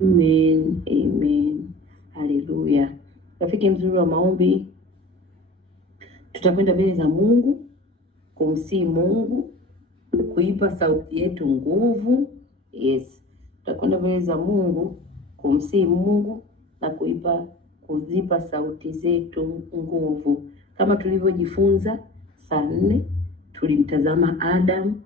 Amen, amen. Haleluya. Rafiki mzuri wa maombi, tutakwenda mbele za Mungu kumsihi Mungu kuipa sauti yetu nguvu. Yes, tutakwenda mbele za Mungu kumsihi Mungu na kuzipa sauti zetu nguvu, kama tulivyojifunza saa 4 tulimtazama Adamu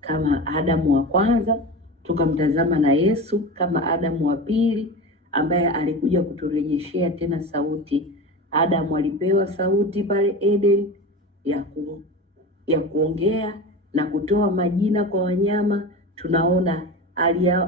kama Adamu wa kwanza, tukamtazama na Yesu kama Adamu wa pili ambaye alikuja kuturejeshea tena sauti. Adamu alipewa sauti pale Eden ya kuongea na kutoa majina kwa wanyama. Tunaona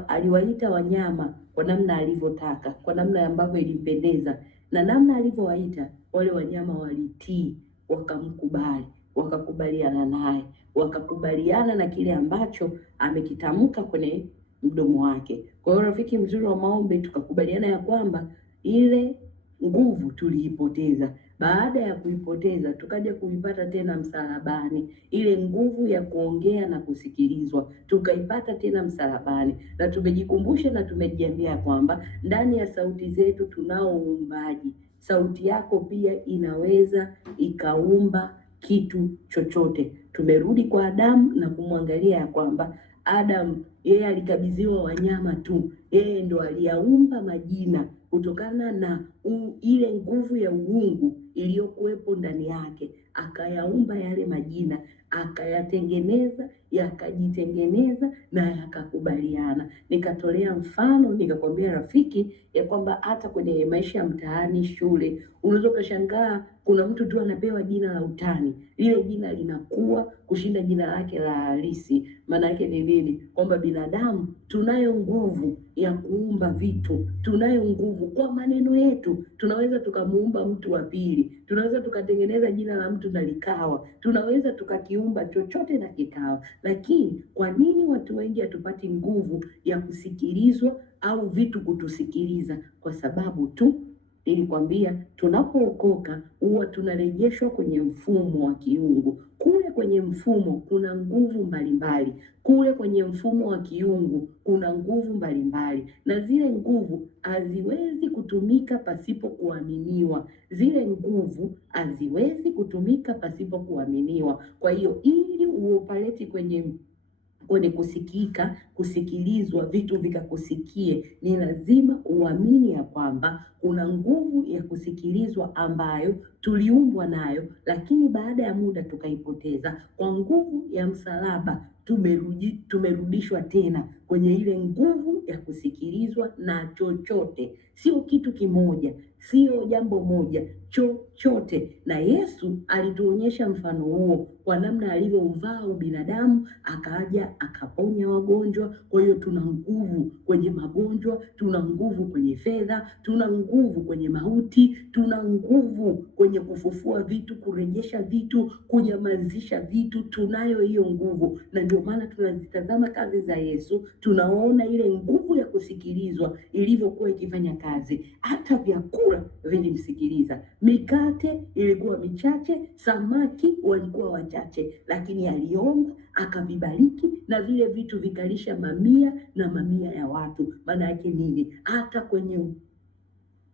aliwaita wanyama kwa namna alivyotaka, kwa namna ambavyo ilimpendeza, na namna alivyowaita wale wanyama walitii, wakamkubali, wakakubaliana naye, wakakubaliana na kile ambacho amekitamka kwenye mdomo wake. Kwa hiyo rafiki mzuri wa maombi, tukakubaliana ya kwamba ile nguvu tuliipoteza. Baada ya kuipoteza, tukaja kuipata tena msalabani. Ile nguvu ya kuongea na kusikilizwa tukaipata tena msalabani, na tumejikumbusha na tumejiambia kwamba ndani ya sauti zetu tunao uumbaji. Sauti yako pia inaweza ikaumba kitu chochote. Tumerudi kwa Adamu na kumwangalia ya kwamba Adamu yeye alikabidhiwa wanyama tu, yeye ndo aliyaumba majina kutokana na ile nguvu ya uungu iliyokuwepo ndani yake, akayaumba yale majina, akayatengeneza, yakajitengeneza na yakakubaliana. Nikatolea mfano nikakwambia rafiki, ya kwamba hata kwenye maisha ya mtaani, shule, unaweza ukashangaa kuna mtu tu anapewa jina la utani, lile jina linakuwa kushinda jina lake la halisi. Maana yake ni nini? Kwamba binadamu tunayo nguvu ya kuumba vitu, tunayo nguvu kwa maneno yetu. Tunaweza tukamuumba mtu wa pili, tunaweza tukatengeneza jina la mtu na likawa, tunaweza tukakiumba chochote na kikawa. Lakini kwa nini watu wengi hatupati nguvu ya kusikilizwa au vitu kutusikiliza? Kwa sababu tu nilikwambia, tunapookoka huwa tunarejeshwa kwenye mfumo wa kiungu. Kule kwenye mfumo kuna nguvu mbalimbali, kule kwenye mfumo wa kiungu kuna nguvu mbalimbali, na zile nguvu haziwezi kutumika pasipo kuaminiwa. Zile nguvu haziwezi kutumika pasipo kuaminiwa. Kwa hiyo ili uopaleti kwenye kusikika, kusikilizwa, vitu vikakusikie, ni lazima uamini ya kwamba kuna nguvu ya kusikilizwa ambayo tuliumbwa nayo, lakini baada ya muda tukaipoteza. Kwa nguvu ya msalaba tumerudishwa tena kwenye ile nguvu ya kusikilizwa na chochote, sio kitu kimoja, sio jambo moja, chochote. Na Yesu alituonyesha mfano huo kwa namna alivyouvaa ubinadamu, akaja akaponya wagonjwa. Kwa hiyo tuna nguvu kwenye magonjwa, tuna nguvu kwenye fedha, tuna nguvu kwenye mauti, tuna nguvu kwenye kufufua vitu, kurejesha vitu, kunyamazisha vitu. Tunayo hiyo nguvu, na ndio maana tunazitazama kazi za Yesu, tunaona ile nguvu ya kusikilizwa ilivyokuwa ikifanya kazi. Hata vyakula vilimsikiliza. Mikate ilikuwa michache, samaki walikuwa wachache, lakini aliomba akavibariki, na vile vitu vikalisha mamia na mamia ya watu. Maana yake nini? Hata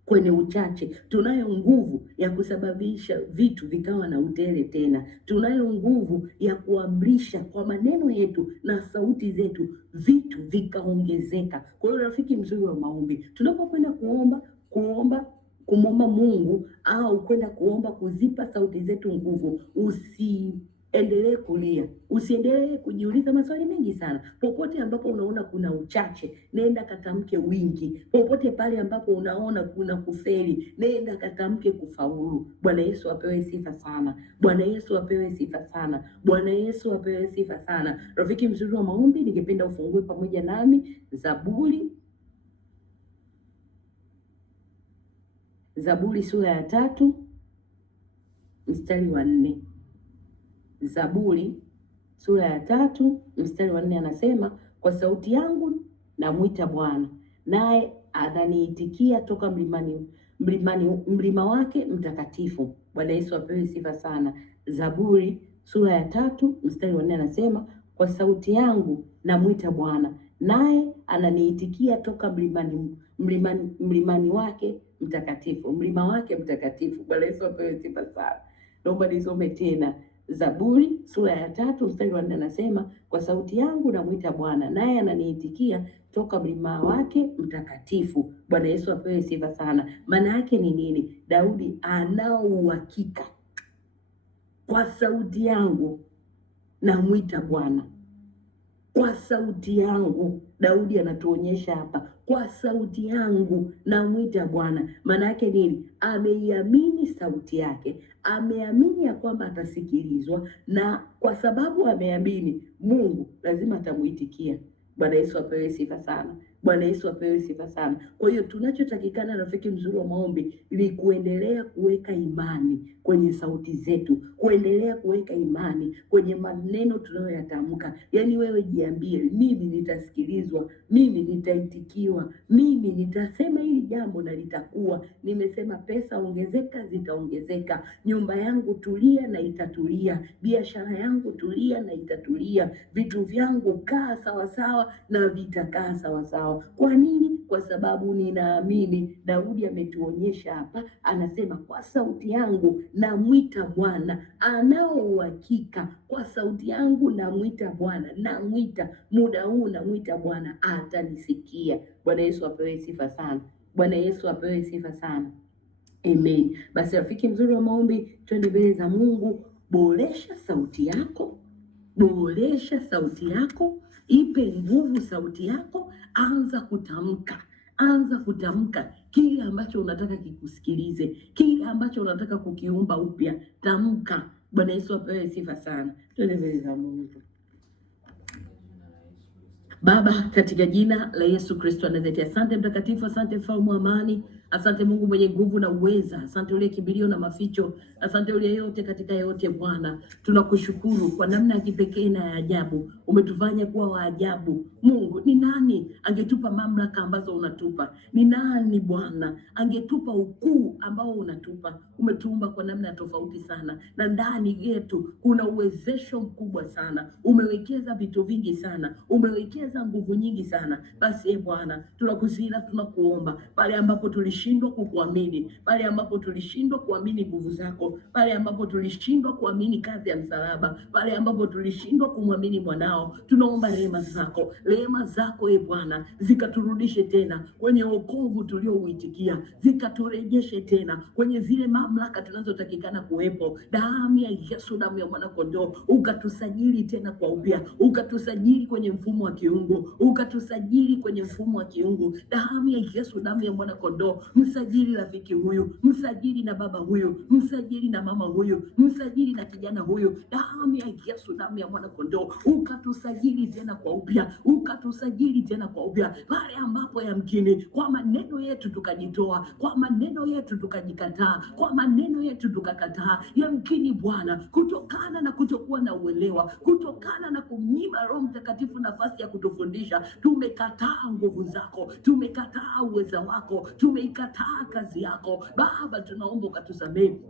kwenye uchache tunayo nguvu ya kusababisha vitu vikawa na utele tena. Tunayo nguvu ya kuamrisha kwa maneno yetu na sauti zetu vitu vikaongezeka. Kwa hiyo rafiki mzuri wa maombi, tunapokwenda kumwomba Mungu au kwenda kuomba kuzipa sauti zetu nguvu, usiendelee kulia, usiendelee kujiuliza maswali mengi sana. Popote ambapo unaona kuna uchache, nenda katamke wingi. Popote pale ambapo unaona kuna kufeli, nenda katamke kufaulu. Bwana Yesu apewe sifa sana. Bwana Yesu apewe sifa sana. Bwana Yesu apewe sifa sana. Rafiki mzuri wa maombi, ningependa ufungue pamoja nami Zaburi sura ya 3 mstari wa 4. Zaburi sura ya 3 mstari wa 4 anasema, kwa sauti yangu namwita Bwana, naye ananiitikia toka mlima wake mtakatifu. Bwana Yesu apewe sifa sana. Zaburi sura ya 3 mstari wa 4 anasema, kwa sauti yangu namwita Bwana, naye ananiitikia toka mlimani wake mtakatifu, mlima wake mtakatifu. Bwana Yesu apewe sifa sana. Naomba nisome tena Zaburi sura ya 3 mstari wa 4, anasema kwa sauti yangu namwita Bwana, naye ananiitikia toka mlima wake mtakatifu. Bwana Yesu apewe sifa sana. Maana yake ni nini? Daudi anao uhakika, kwa sauti yangu namwita Bwana. Kwa sauti yangu, Daudi anatuonyesha hapa, kwa sauti yangu namwita Bwana. Maana yake nini? Ameiamini sauti yake, ameamini ya kwamba atasikilizwa, na kwa sababu ameamini, Mungu lazima atamuitikia. Bwana Yesu apewe sifa sana. Bwana Yesu apewe sifa sana. Kwa hiyo tunachotakikana, rafiki mzuri wa maombi, ni kuendelea kuweka imani kwenye sauti zetu, kuendelea kuweka imani kwenye maneno tunayoyatamka. Yaani wewe jiambie, mimi nitasikilizwa, mimi nitaitikiwa, mimi nitasema hili jambo na litakuwa. Nimesema pesa ongezeka, zitaongezeka. Nyumba yangu tulia na itatulia. Biashara yangu tulia na itatulia. Vitu vyangu kaa sawasawa na vitakaa sawasawa. Kwa nini? Kwa sababu ninaamini. Daudi ametuonyesha hapa, anasema kwa sauti yangu namwita Bwana. Anao uhakika, kwa sauti yangu namwita Bwana, namwita muda huu, namwita Bwana, atanisikia. Bwana Yesu apewe sifa sana. Bwana Yesu apewe sifa sana. Amen. Basi rafiki mzuri wa maombi, twende mbele za Mungu. Boresha sauti yako, boresha sauti yako, ipe nguvu sauti yako. Anza kutamka, anza kutamka kile ambacho unataka kikusikilize, kile ambacho unataka kukiumba upya. Tamka. Bwana Yesu apewe sifa sana. Twende mbele za Mungu. Baba, katika jina la Yesu Kristo wa Nazareti, asante mtakatifu, asante mfalme wa amani, asante Mungu mwenye nguvu na uweza, asante uliye kimbilio na maficho, asante uliye yote katika yote. Bwana, tunakushukuru kwa namna ya kipekee na ya ajabu, umetufanya kuwa wa ajabu. Mungu, ni nani angetupa mamlaka ambazo unatupa? Ni nani Bwana angetupa ukuu ambao unatupa? Umetuumba kwa namna tofauti sana, na ndani yetu kuna uwezesho mkubwa sana. Umewekeza vitu vingi sana, umewekeza nguvu nyingi sana. Basi Bwana, tunakusihi, tunakuomba pale ambapo tulishindwa kukuamini, pale ambapo tulishindwa kuamini nguvu zako, pale ambapo tulishindwa kuamini kazi ya msalaba, pale ambapo tulishindwa kumwamini mwanao, tunaomba rehema zako, rehema zako Bwana, zikaturudishe tena kwenye wokovu tuliouitikia, zikaturejeshe tena kwenye zile mamlaka tunazotakikana kuwepo. Damu ya Yesu, damu ya mwana kondoo, ukatusajili tena kwa upya, ukatusajili kwenye mfumo wa kiungu, ukatusajili kwenye mfumo wa kiungu. Damu ya Yesu, damu ya mwana kondoo, msajili rafiki huyu, msajili na baba huyu, msajili na mama huyu, msajili na kijana huyu. Damu ya Yesu, damu ya mwana kondoo, ukatusajili tena kwa upya, ukatusajili tena kwa upya. Pale ambapo yamkini kwa maneno yetu tukajitoa, kwa maneno yetu tukajikataa, kwa maneno yetu tukakataa, yamkini Bwana, kutokana na kutokuwa na uelewa, kutokana na kumnyima Roho Mtakatifu nafasi ya kutufundisha, tumekataa nguvu zako, tumekataa uweza wako, tumeikataa kazi yako. Baba, tunaomba ukatusamehe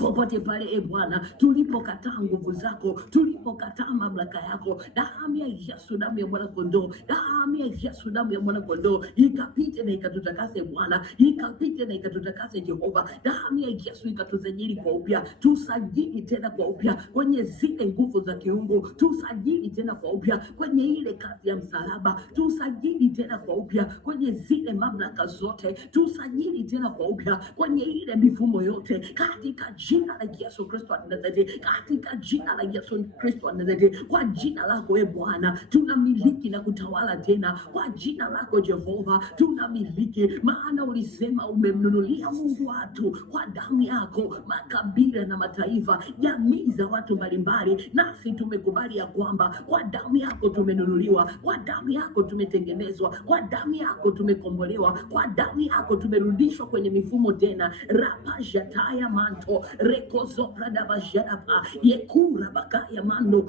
popote pale Bwana tulipokataa nguvu zako, tulipokataa mamlaka yako. Damu ya Yesu, damu ya mwana kondoo, damu ya Yesu, damu ya mwana kondoo, ikapite na ikatutakase Bwana, ikapite na ikatutakase Jehova. Damu ya Yesu ikatusajili kwa upya, tusajili tena kwa upya kwenye zile nguvu za kiungu, tusajili tena kwa upya kwenye ile kazi ya msalaba, tusajili tena kwa upya kwenye zile mamlaka zote, tusajili tena kwa upya kwenye ile mifumo yote, katika jina la Yesu Kristo wa Nazareti, katika jina la Yesu Kristo wa Nazareti. Kwa jina lako Bwana tunamiliki na kutawala tena, kwa jina lako Jehova tunamiliki, maana ulisema umemnunulia Mungu watu kwa damu yako, makabila na mataifa, jamii za watu mbalimbali, nasi tumekubali ya kwamba kwa damu yako tumenunuliwa, kwa damu yako tumetengenezwa, kwa damu yako tumekombolewa, kwa damu yako tumerudishwa kwenye mifumo tena. Rapajataya manto rekozo pradabajadapa yekura bakaya mando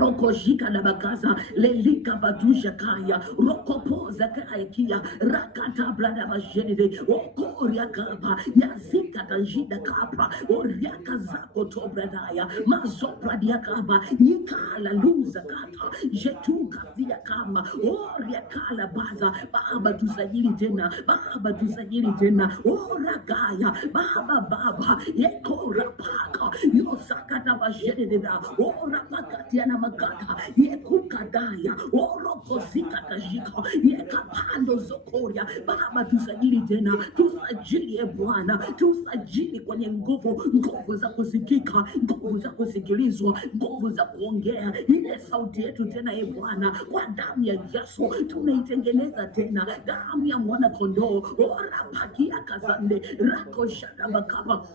Roko jika na bakaza lelika badusha kaya roko poza kaya kia rakata blada majenide okoria kapa yazika tanjida kapa oriaka zako tobradaya mazopra diakaba yikala luza kata jetuka via kama oriakala baza baba tusajili tena baba tusajili tena oragaya baba yekora paka yosakata majenide da orapakati na makata yekukadaya orokozika tajika yekapando zokoria baba tusajili tena tusajili Bwana tusajili kwenye nguvu za kusikika nguvu za kusikilizwa nguvu za kuongea ile sauti yetu tena Bwana kwa damu ya Yesu tunaitengeneza tena damu ya mwana kondoo orapakia kazande rako shada bakapa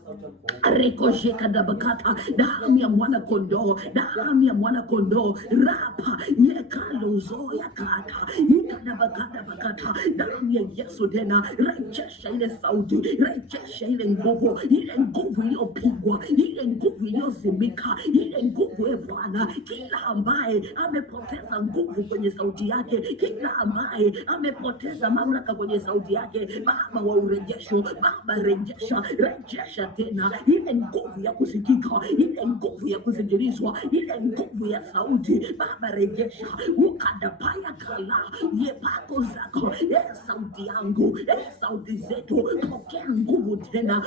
reko shekada bakata damu ya mwana kondoo damu ya mwana kondoo rapa yekalozo yakata ikadabakada bakata damu ya Yesu tena rejesha ile sauti rejesha ile nguvu iliyopigwa ile nguvu iliyozimika ile nguvu Bwana kila ambaye amepoteza nguvu kwenye sauti yake kila ambaye amepoteza mamlaka kwenye sauti yake Baba wa urejesho Baba rejesha tena ile nguvu ya kusikika ile nguvu ya kusikilizwa ile nguvu ya sauti Baba rejesha ukadapaya kala yepako zako sauti yangu sauti zetu pokea nguvu tena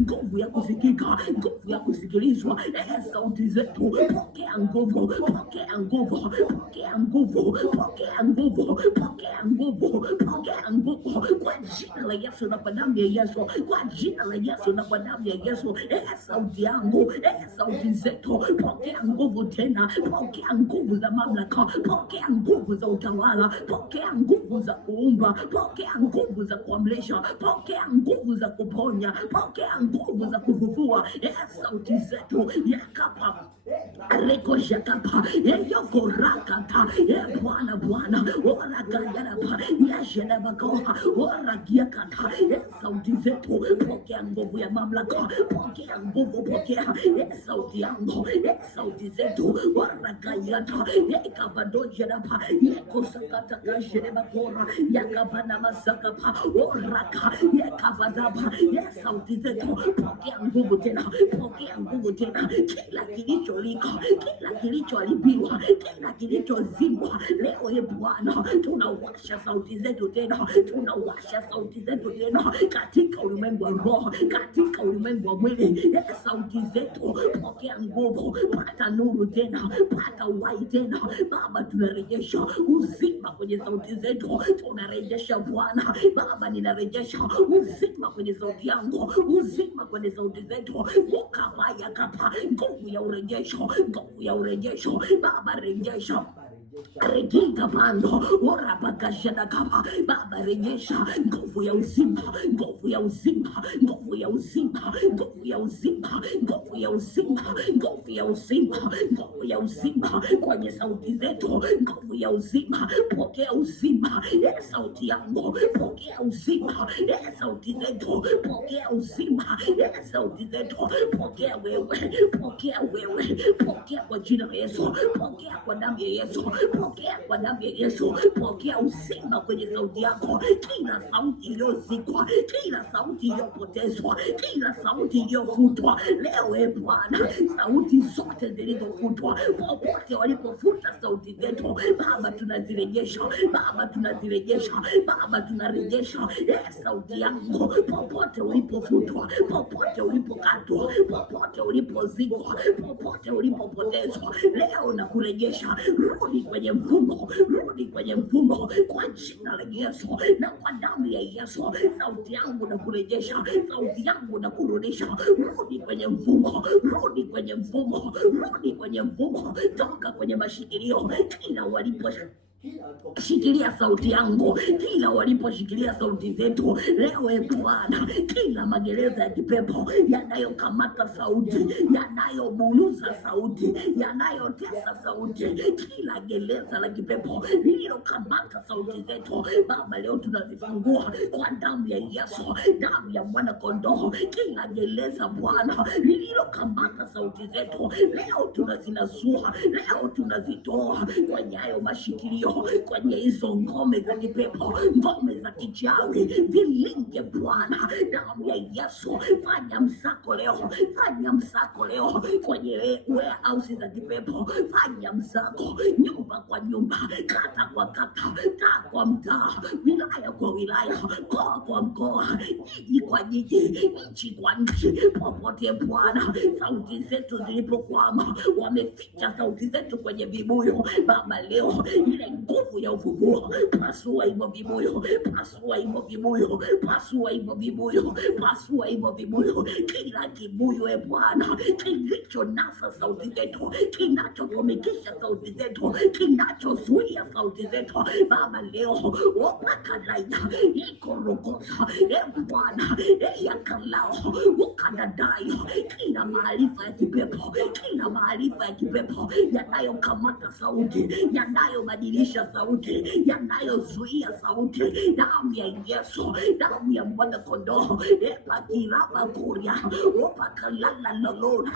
nguvu ya kusikika nguvu ya kusikilizwa sauti zetu pokea nguvu kwa jina la Yesu na kwa damu ya Yesu kwa jina la Yesu na kwa damu ya Yesu sauti yangu sauti zetu pokea nguvu tena pokea nguvu za mamlaka pokea nguvu za utawala pokea nguvu za kuumba pokea nguvu za kuamrisha pokea nguvu za kuponya pokea nguvu za kufufua sauti zetu yakapa reko jakapa yoko rakata Bwana oragayarapa yashenabakoha oragiakata sauti zetu pokea nguvu ya mamlaka pokea nguvu pokea sauti yangu sauti zetu oragayata yakabadojerapa yakosakata kashenebakora yakabana masakapa oraka yakabadaba sauti zetu pokea nguvu tena kila kilicholiko kila kilichoharibiwa kila kilichozibwa leo Bwana tunawasha sauti zetu tena katika ulimwengu wa roho katika ulimwengu wa mwili sauti zetu pokea nguvu pata nuru tena pata uhai tena Baba tunarejesha uzima kwenye sauti zetu tunarejesha Bwana Baba ninarejesha uzima kwenye sauti yangu uzima kwenye sauti zetu ukabaya kapa nguvu ya urejesho Baba rejesha Regika bando orabakashana kama Baba rejesha nguvu ya uzima kwenye sauti zetu nguvu ya uzima pokea uzima sauti yangu pokea uzima sauti zetu pokea uzima sauti zetu pokea wewe pokea kwa jina la Yesu pokea kwa damu ya Yesu pokea kwa damu ya Yesu pokea uzima kwenye sauti yako kila sauti iliyozikwa kila sauti iliyopotezwa kila sauti iliyofutwa leo Bwana sauti zote zilizofutwa popote walipofuta sauti zetu Baba tunazirejesha sauti yangu popote ulipofutwa popote ulipokatwa popote ulipozikwa popote ulipopotezwa leo na kurejesha rudi kwenye mfumo kwa jina la Yesu na kwa damu ya Yesu sauti yangu na kurejesha sauti yangu na kurudisha rudi kwenye mfumo toka kwenye mashikilio kila Shikilia sauti yangu kila waliposhikilia sauti zetu leo, Bwana, kila magereza ya kipepo yanayokamata sauti, yanayobuluza sauti, yanayotesa sauti, kila gereza la kipepo lililokamata sauti zetu Baba, leo tunazifungua kwa damu ya Yesu, damu ya mwana kondoo. Kila gereza Bwana lililokamata sauti zetu leo tunazinasua, leo tunazitoa kwenye hayo mashikilio, kwenye hizo ngome za kipepo, ngome za kichawi, vilinge Bwana, damu ya Yesu. Fanya msako leo, fanya msako leo kwenye warehouse za kipepo, fanya msako nyumba kwa nyumba, kata kwa kata, taa kwa mtaa, wilaya kwa wilaya, mkoa kwa mkoa, jiji kwa jiji, nchi kwa nchi, popote Bwana sauti zetu zilipokwama, wameficha sauti zetu kwenye vibuyu Baba, leo ile nguvu ya ufufuo, pasua hivyo vibuyu, pasua hivyo vibuyu, pasua hivyo vibuyu, pasua hivyo vibuyu, kila kibuyu Bwana kilichonasa sauti zetu, kinachotumikisha sauti zetu, kinachozuia sauti zetu Baba, leo wapakalaia ikorogoza Bwana yakalao ukadadayo, kila maarifa ya kipepo, kila maarifa ya kipepo yanayokamata sauti, yanayobadilisha sauti, yanayozuia sauti, damu ya Yesu, damu ya mwana kondoo epakiraba kuria opakalala lolona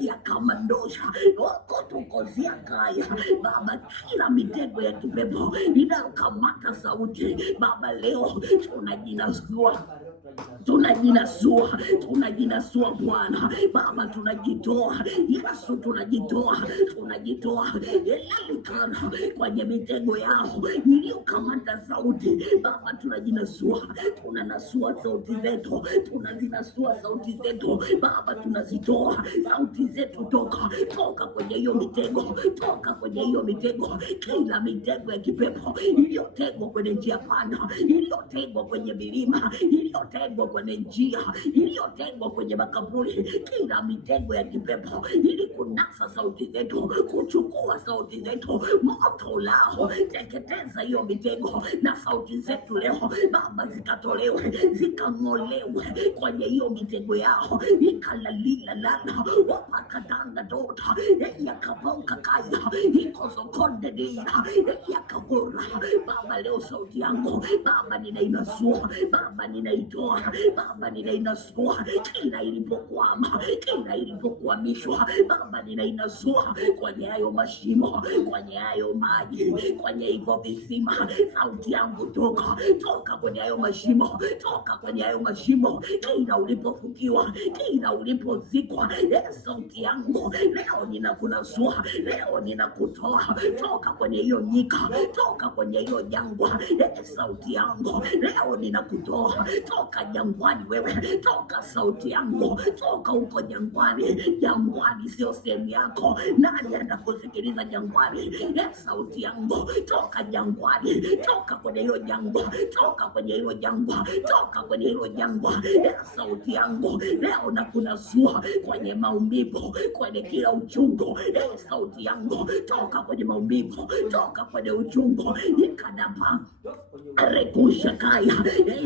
yakamandosha okotokozia kaya Baba, kila mitego ya kipepo inayokamata sauti Baba, leo tunajinasua Bwana Baba, tunajitoa Yesu, tunajitoa elikana kwenye mitego yao iliyokamata sauti Baba, tunanasua sauti zetu, tunazinasua sauti zetu Baba, tunazitoa sauti zetu, toka kwenye hiyo mitego, toka kwenye hiyo mitego, kila mitego ya kipepo iliyotegwa kwenye njia panda, iliyotegwa kwenye milima, iliyotegwa kwenye njia, iliyotegwa kwenye makaburi, kila mitego ya kipepo ili kunasa sauti zetu, kuchukua sauti zetu, moto lao teketeza hiyo mitego, na sauti zetu leo Baba zikatolewe, zikang'olewe kwenye hiyo mitego yao, ikalalila lana wapakadanga dota yakapauka kaya ikozokonde dira yakagora Baba, leo sauti yangu Baba ninainasua, Baba ninaitoa, Baba ninainasua kila ilipokwama, kila ilipokwamishwa Baba ninainasua kwenye hayo mashimo, kwenye hayo maji, kwenye hivyo visima, sauti yangu toka kwenye hayo mashimo, toka kwenye hayo mashimo, kila ulipofukiwa, kila ulipozikwa, sauti yangu leo ninakunasua, leo ninakutoa toka kwenye hiyo nyika, toka kwenye hiyo jangwa, sauti yangu leo ninakutoa toka jangwani, wewe toka, sauti yangu toka huko jangwani. Jangwani sio sehemu yako, nani atakusikiliza jangwani? Sauti yangu toka jangwani, toka kwenye hilo jangwa, toka kwenye hilo jangwa, toka kwenye hilo jangwa, sauti yangu leo nakunasua kwenye maumivu, kwenye kila uchungu, sauti yangu toka kwenye maumivu, toka kwenye uchungu, ikadapa rekusha kaya,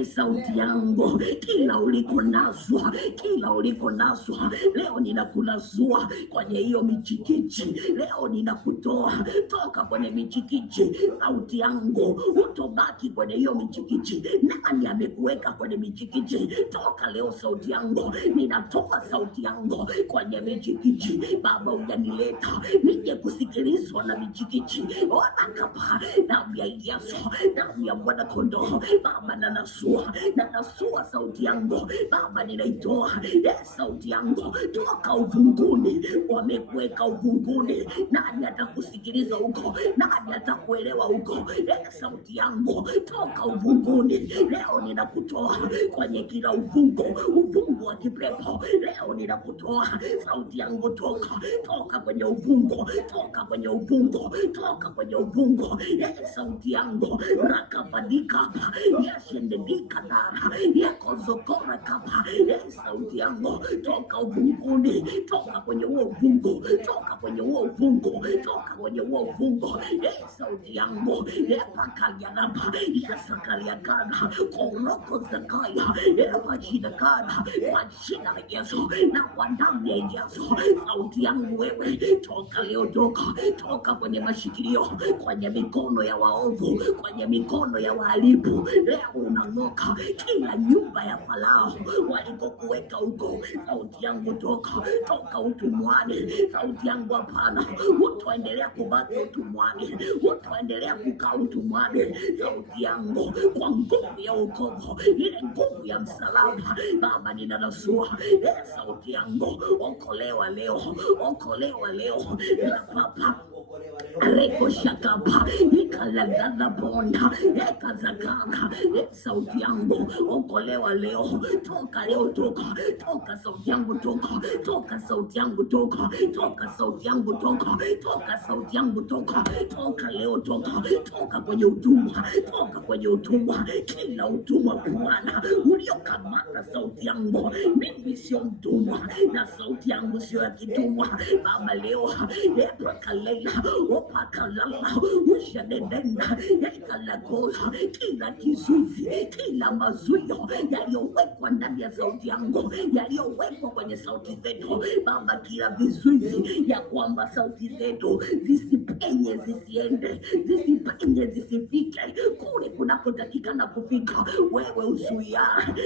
sauti yangu kila ulikonaswa, kila ulikonaswa leo ninakunasua kwenye hiyo michikichi, leo ninakutoa toka kwenye michikichi, sauti yangu utobaki kwenye hiyo michikichi. Nani amekuweka kwenye michikichi? Toka leo sauti yangu ninatoa, sauti yangu kwenye michikichi Baba, hujanileta nije kusikilizwa na michikichi. Ona kapa damu ya Yesu, damu ya mwana kondoo Baba, nanasua sauti yangu Baba, ninaitoa sauti yangu toka uvunguni. Wamekuweka uvunguni, nani atakusikiliza huko? Nani atakuelewa huko? Sauti yangu toka uvunguni leo ninakutoa kwenye kila uvungu wa kipepo, leo ninakutoa sauti yangu toka kwenye uvungu, toka kwenye uvungu, toka kwenye uvungu, sauti yangu rakabada dikapa yashendedika dara yakozokora kapa. Sauti yangu toka uvunguni, toka kwenye huo uvungu, toka kwenye huo uvungu, toka kwenye huo uvungu. Sauti yangu epakalianapa yasakaliakana koroko zakaya epachidakana kwa jina la Yesu na kwa damu ya Yesu. Sauti yangu wewe toka leo, toka kwenye mashikilio, kwenye mikono ya waovu, kwenye mikono ya wahalifu. Leo unang'oka kila nyumba ya Farao walikokuweka huko. Sauti yangu toka utumwani. Sauti yangu hapana, utaendelea kubaki utumwani, utaendelea kukaa utumwani. Sauti yangu kwa nguvu ya wokovu, ile nguvu ya msalaba, Baba ninanasua. Sauti yangu okolewa leo, okolewa leo na Papa Reko shakapa ikalagana bonda ekazakanga. Sauti yangu okolewa leo, toka leo, toka sauti yangu, toka sauti yangu, toka sauti yangu, toka sauti yangu, toka leo, toka kwenye utumwa, toka kwenye utumwa, kila utumwa Bwana uliokamata sauti yangu. Mimi sio mtumwa na sauti yangu sio ya kitumwa. Baba leo epakalela opakalala ushadedenda ekalagola kila kizuizi, kila mazuio yaliyowekwa ndani ya sauti yangu, yaliyowekwa kwenye sauti zetu Baba, kila vizuizi ya kwamba sauti zetu zisipenye, zisiende, zisipenye, zisifike kule kunakotakikana kufika. Wewe uzuia,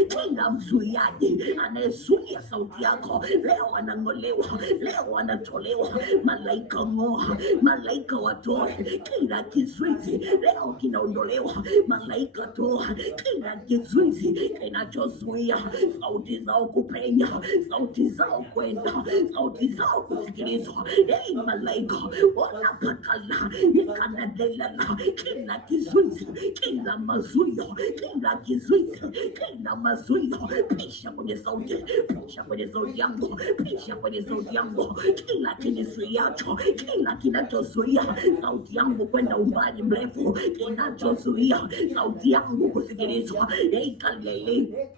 kila mzuiaji anayezuia sauti yako leo anang'olewa, leo anatolewa. Malaika ng'oa, malaika watoe kila kizuizi, leo kinaondolewa. Malaika toa kila kizuizi kinachozuia sauti zao kupenya, sauti zao kwenda, sauti zao kusikilizwa. Malaika wanapakala ikanadelana kila kizuizi, kila mazuio, kila kizuizi, kila mazuio, pisha kwenye sauti, pisha kwenye sauti yangu, pisha kwenye sauti yangu, kila kinizuiacho, kila kinachozuia sauti yangu kwenda umbali mrefu, kinachozuia sauti yangu kusikilizwa. Kalele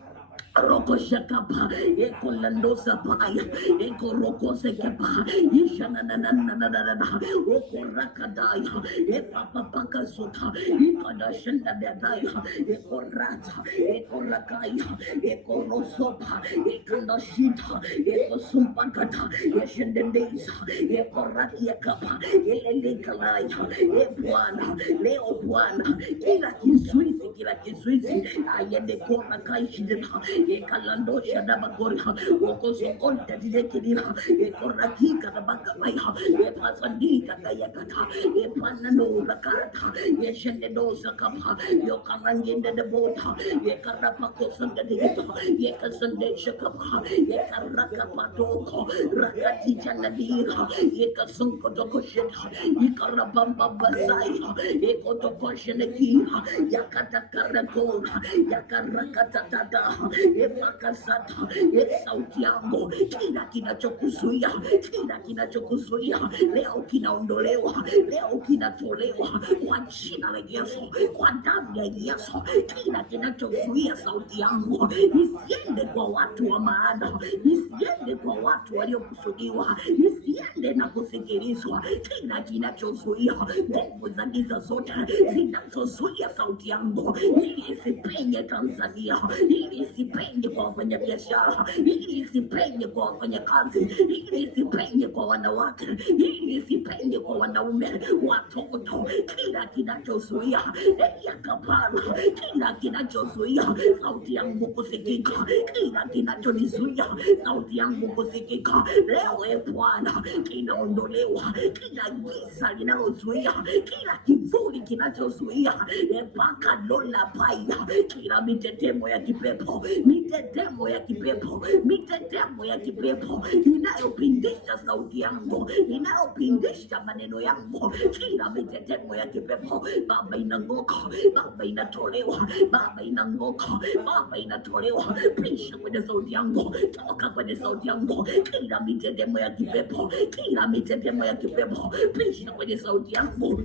Roko shakapa eko landosa paya eko roko sekepa ishana na oko rakadaya epapa paka sota ikada shenda bedaya eko rata eko rakaya eko rosopa ekanda shita eko sumpakata yeshendendeza eko rakia kapa elele kalaya. Bwana leo, Bwana kila kizuizi ayende kona kaishidena ekalandosha na magoriha okosokonta direkidira ekorakika na bakabaya epasandika kayakata epanano nakata yeshendedosa kapa yokamangende de bota yekarapakosanda digita yekasandesha kapa yekarakapatoko rakaticha nadira yekasonko tokosheta ikarabamba basaya ekotokoshenekira yakatakarakora yakarakatatada epakasata. Sauti yangu kila kinachokuzuia leo kinaondolewa, leo kinatolewa kwa jina la Yesu, kwa damu ya Yesu. Kila kinachozuia sauti yangu isiende kwa watu wa maana, isiende kwa watu waliokusudiwa, isiende na kusikilizwa. Kila kinachozuia, nguvu za giza zote zinazozuia sauti yangu ili isipenye Tanzania, ili isipenye kwa wafanyabiashara, ili isipenye kwa wafanyakazi, ili isipenye kwa wanawake, ili isipenye kwa wanaume, watoto. Kila kinachozuia yakapara, kila kinachozuia sauti yangu kusikika, kila kinachonizuia sauti yangu kusikika leo, Bwana kinaondolewa. Kila giza linalozuia, kila kivuli kinachozuia mpaka dola paia, kila mitetemo ya kipepo, mitetemo ya kipepo inayopindisha sauti yangu, inayopindisha maneno yangu, kila mitetemo ya kipepo Baba inang'oka, Baba inatolewa, Baba inang'oka, Baba inatolewa. Pisha kwenye sauti yangu, toka kwenye sauti yangu, kila mitetemo ya kipepo, kila mitetemo ya kipepo pisha kwenye sauti yangu.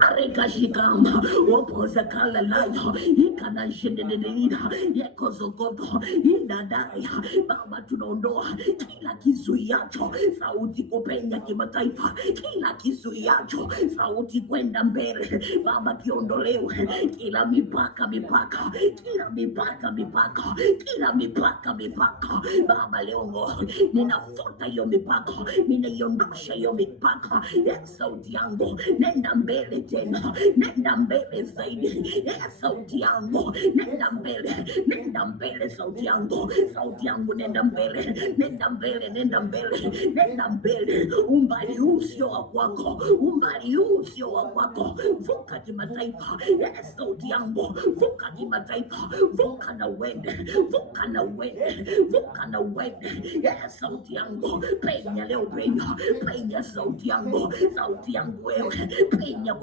Arekashikamba opoza kala layo ikana shendelelina yekozogodo idadaya. Baba, tunaondoa kila kizuiacho sauti kupenya kimataifa, kila kizuiacho sauti kwenda mbele. Baba, kiondolewe kila mipaka kila mipaka. Baba, leo ninafuta hiyo mipaka, ninaiondosha hiyo mipaka. Sauti yangu nenda mbele tena, nenda mbele zaidi. Sauti yangu nenda mbele, sauti yangu nenda mbele. Umbali huu sio wa kwako, vuka kimataifa. Sauti yangu vuka kimataifa, vuka na uende. Sauti yangu penya leo, penya sauti yangu wewe, penya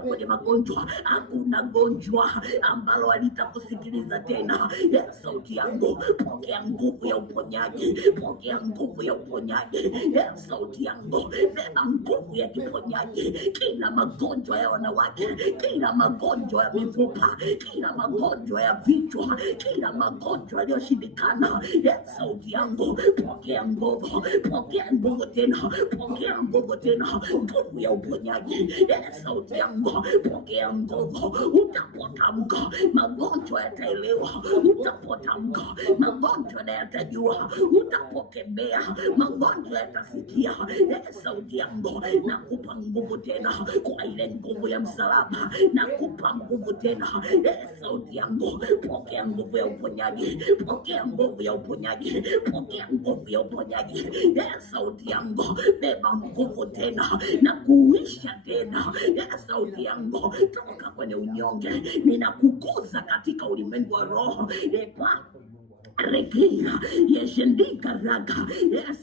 kwenye magonjwa. Hakuna gonjwa ambalo alitakusikiliza tena. Sauti yangu pokea nguvu ya uponyaji, sauti yangu beba nguvu ya kiponyaji. Kila magonjwa ya wanawake, kila magonjwa ya mifupa, kila magonjwa ya vichwa, kila magonjwa yaliyoshindikana. Sauti yangu pokea nguvu tena, nguvu ya uponyaji. Sauti yangu pokea nguvu. Utapotamka magonjwa yataelewa, utapotamka magonjwa na yatajua, utapokemea magonjwa yatasikia. Sauti yangu nakupa nguvu tena, kwa ile nguvu ya msalaba nakupa nguvu tena. Sauti yangu pokea nguvu ya uponyaji, sauti yangu beba nguvu tena na kuisha tena. Sauti yangu toka kwenye unyonge, ninakukuza katika ulimwengu wa roho. Rekia yeshendika raga.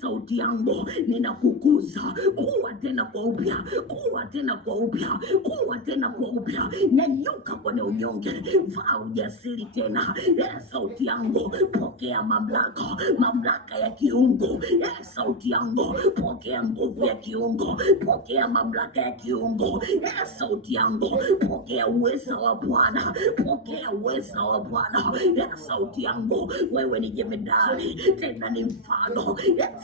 Sauti yangu ninakukuza, kuwa tena kwa upya, nyanyuka kwenye unyonge, vaa ujasiri tena. Sauti yangu pokea mamlaka ya kiungu. Sauti yangu pokea nguvu ya kiungu, pokea mamlaka ya kiungu. Sauti yangu pokea uweza wa Bwana, sauti yangu wewe ni jemedali tena ni mfano.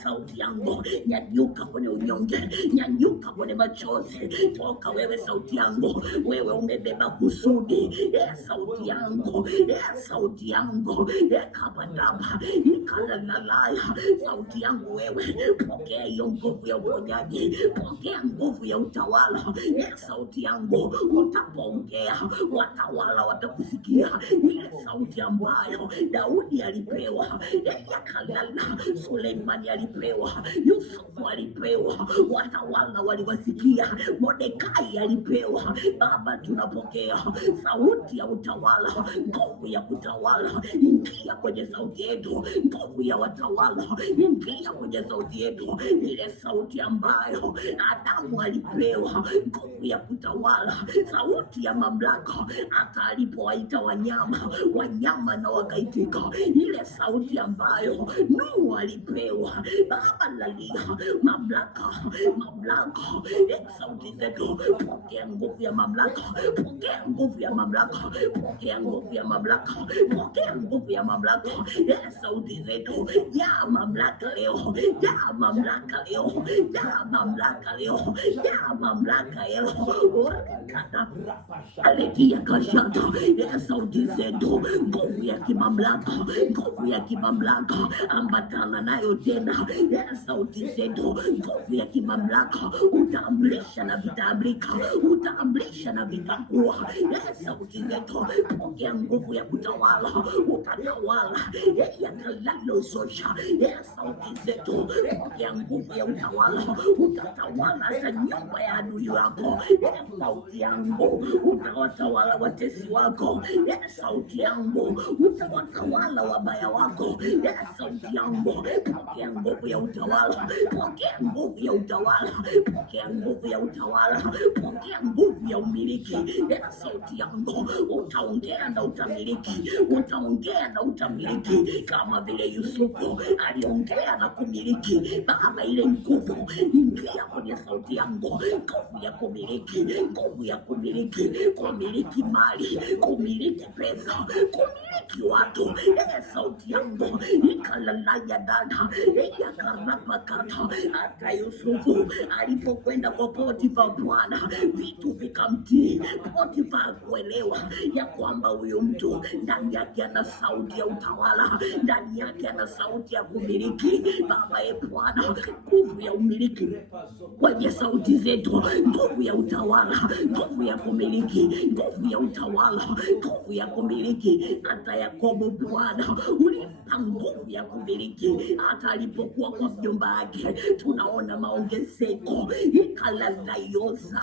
Sauti yangu nyanyuka kwenye unyonge, nyanyuka kwenye machozi. Toka wewe, sauti yangu wewe umebeba kusudi. Sauti yangu kabadaba ikalalaya. Sauti yangu wewe pokea hiyo nguvu ya uponyaji, pokea nguvu ya utawala. Sauti yangu utapoongea watawala watakusikia. Ile sauti ambayo Daudi alipewa, yakalala Suleimani alipewa, Yusufu alipewa, watawala waliwasikia, Mordekai alipewa. Baba, tunapokea sauti ya utawala, nguvu ya kutawala. Ingia kwenye sauti yetu, nguvu ya watawala. Ingia kwenye sauti yetu, ile sauti ambayo Adamu alipewa, nguvu ya kutawala, sauti ya mamlaka. Hata alipowaita wanyama na wakaitika, ile sauti ambayo Nuhu alipewa. Baba, lalia mamlaka. Sauti zetu pokea nguvu ya mamlaka, pokea nguvu ya mamlaka. Sauti zetu ya mamlaka leo, ya mamlaka leo. Alekia kashata. Sauti zetu nguvu ya kimamlaka, ambatana nayo tena. Sauti zetu nguvu ya kimamlaka, utaamrisha na vitakuwa. Sauti zetu pokea nguvu ya kutawala, utatawala. Yakalalozoja. Sauti zetu pokea nguvu ya utawala, utatawala hata nyumba ya adui wako. Sauti yangu utawatawala watesi wako. Sauti yangu utawatawala wabaya ubaya wako. Sauti yangu, pokea nguvu ya utawala, pokea nguvu ya utawala, pokea nguvu ya utawala, pokea nguvu ya umiliki. Sauti yangu, utaongea na utamiliki, utaongea na utamiliki, kama vile Yusufu aliongea na kumiliki. Baba, ile nguvu ingia kwenye sauti yangu, nguvu ya kumiliki, nguvu ya kumiliki, kumiliki mali, kumiliki pesa, kumiliki watu. Sauti yangu ikalalaya dada yakarapakata. Hata Yusufu alipokwenda kwa Potifa Bwana, vitu vikamtii. Potifa kuelewa ya kwamba huyu mtu ndani yake ana sauti ya utawala, ndani yake ana sauti ya kumiliki. Baba Bwana, nguvu ya umiliki kwenye sauti zetu, nguvu ya utawala, nguvu ya kumiliki, nguvu ya utawala, nguvu ya kumiliki. Hata Yakobo Bwana ulimpa nguvu ya kumiliki, hata alipokuwa kwa mjomba wake tunaona maongezeko. Ikalalayoza